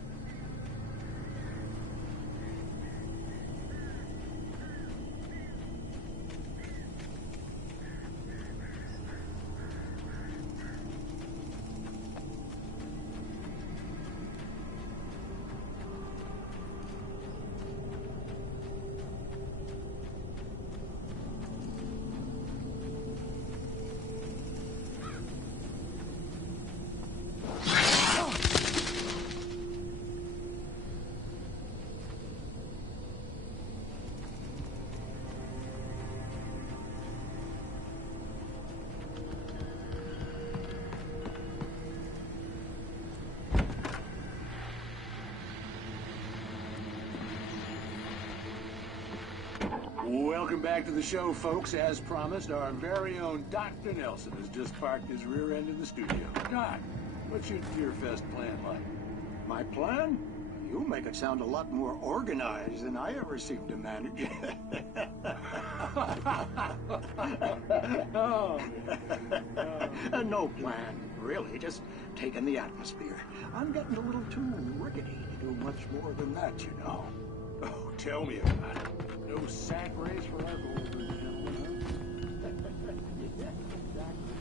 Welcome back to the show, folks. As promised, our very own Dr. Nelson has just parked his rear end in the studio. Doc, what's your Deerfest plan like? My plan? You make it sound a lot more organized than I ever seem to manage. No plan, really. Just taking the atmosphere. I'm getting a little too rickety to do much more than that, you know. Oh, tell me about it. No sack race for our golden gentlemen, huh? Yeah, exactly.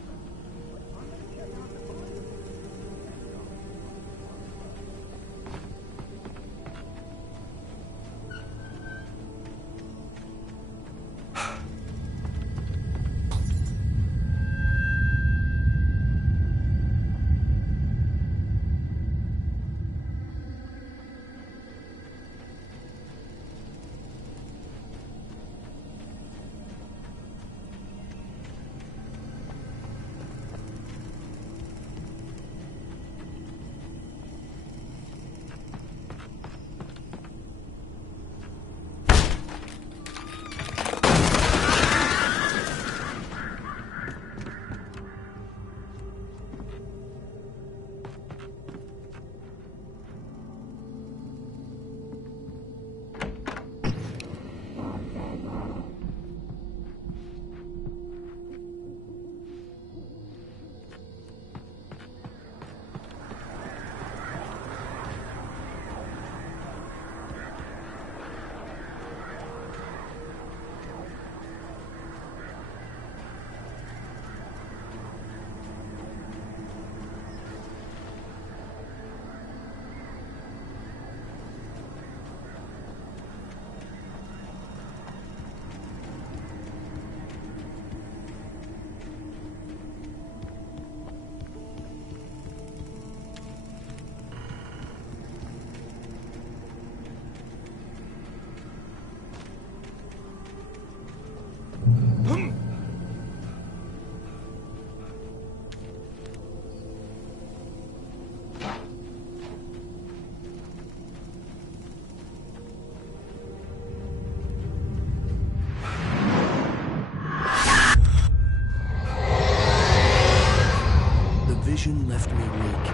vision left me weak.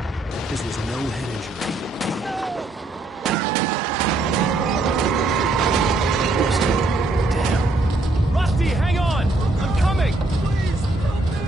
This was no head injury. Damn. Rusty, hang on! I'm coming! Please, help me!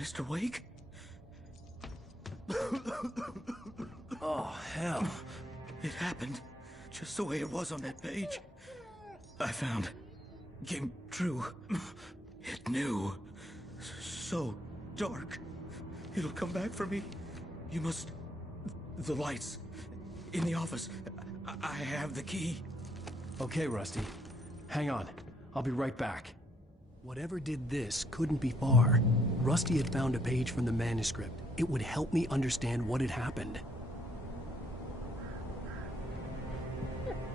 Mr. Wake? Oh, hell. It happened just the way it was on that page. I found. Came true. It knew. So dark. It'll come back for me. You must... The lights. In the office. I have the key. Okay, Rusty. Hang on. I'll be right back. Whatever did this couldn't be far. Rusty had found a page from the manuscript. It would help me understand what had happened.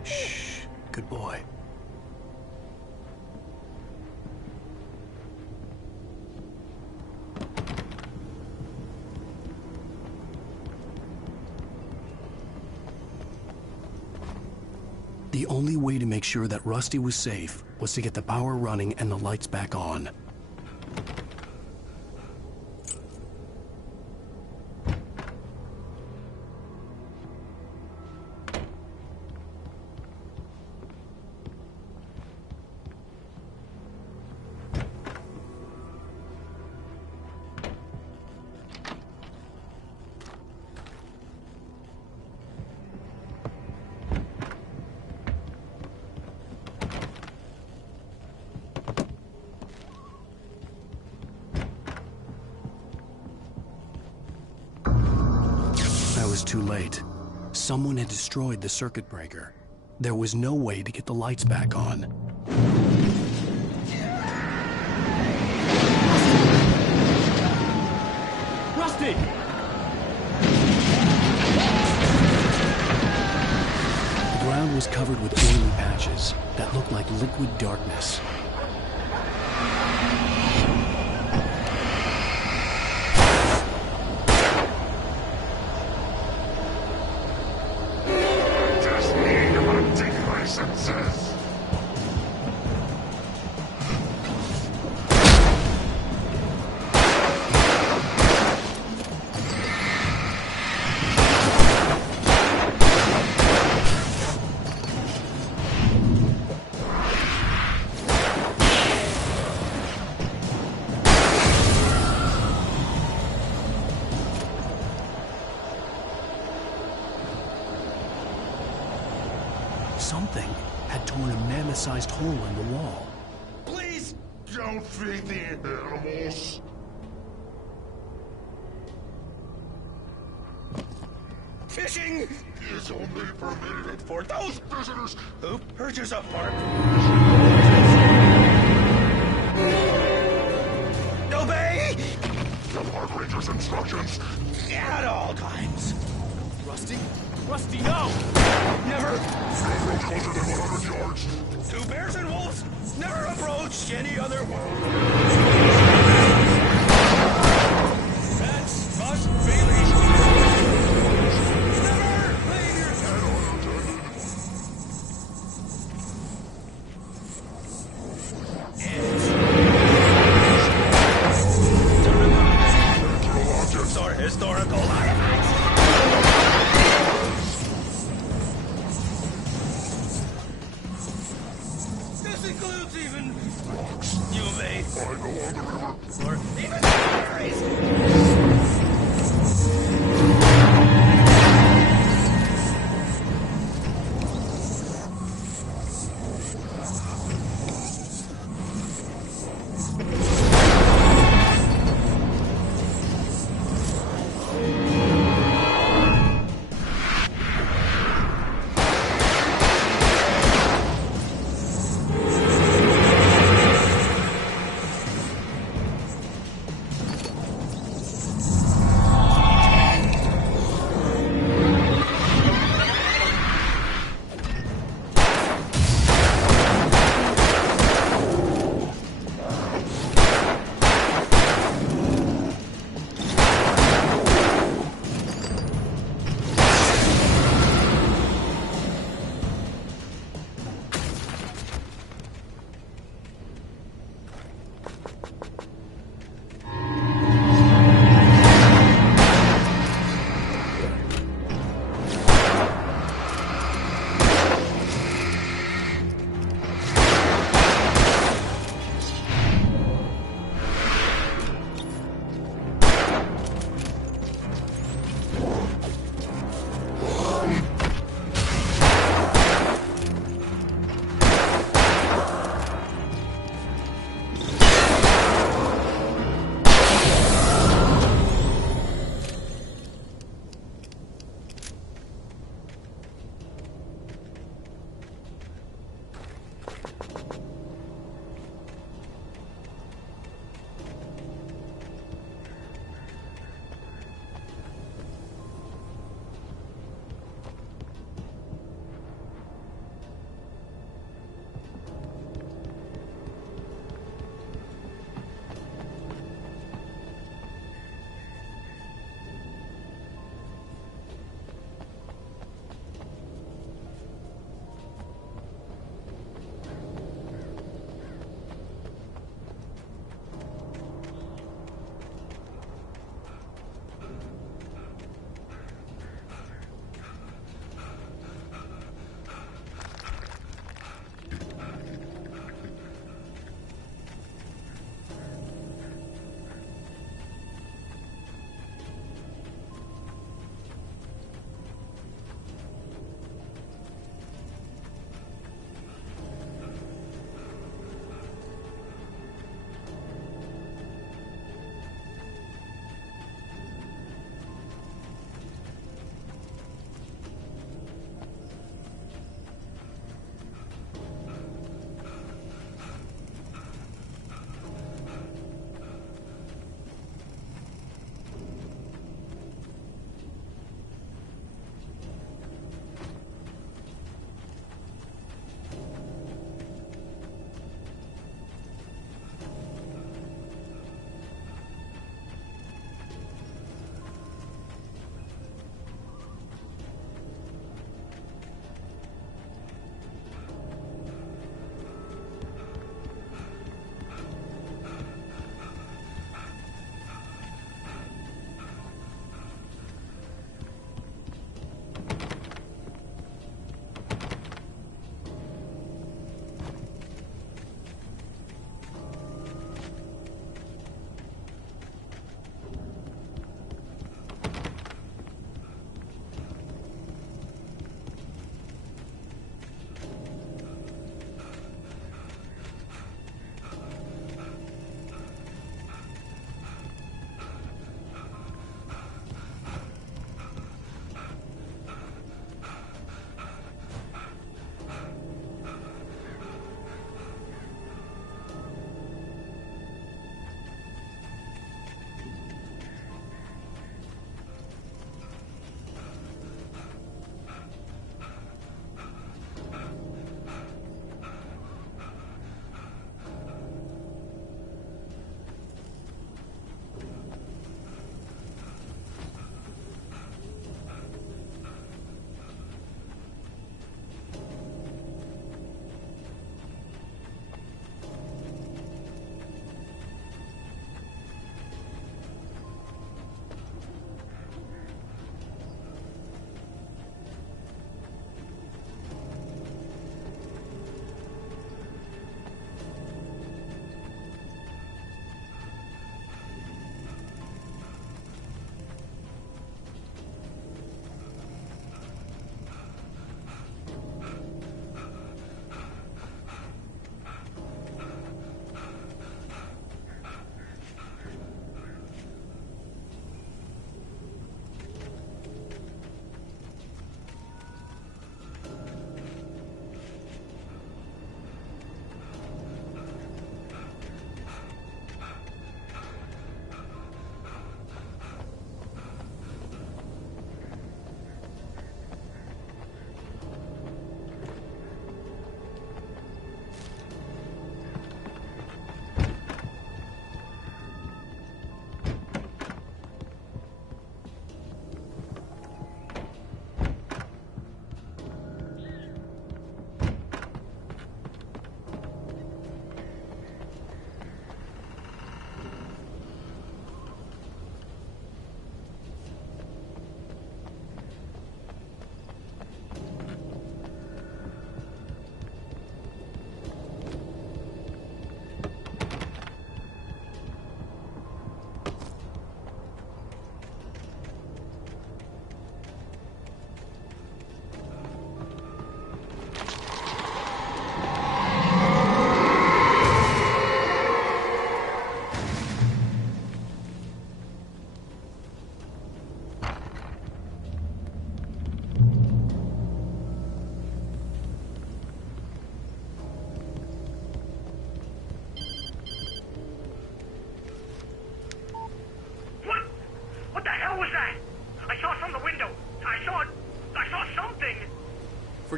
Shh. Good boy. The only way to make sure that Rusty was safe was to get the power running and the lights back on. Too late. Someone had destroyed the circuit breaker. There was no way to get the lights back on. Rusty! The ground was covered with oily patches that looked like liquid darkness. Something had torn a mammoth-sized hole in the wall. Please don't feed the animals. Fishing is only permitted for those visitors who purchase a park. Obey the park ranger's instructions at all times. Rusty? Rusty, no! Never! No road closer than 100 yards. Two bears and wolves never approach any other world. Pets must be leashed. Never leave your head unattended. Objects or historical artifacts. This includes even rocks. You may I go on the river. or even berries.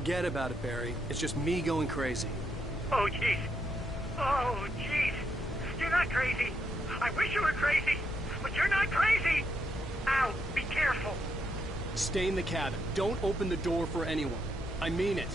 Forget about it, Barry. It's just me going crazy. Oh, jeez. Oh, jeez. You're not crazy. I wish you were crazy, but you're not crazy. Ow, be careful. Stay in the cabin. Don't open the door for anyone. I mean it.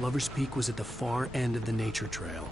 Lover's Peak was at the far end of the nature trail.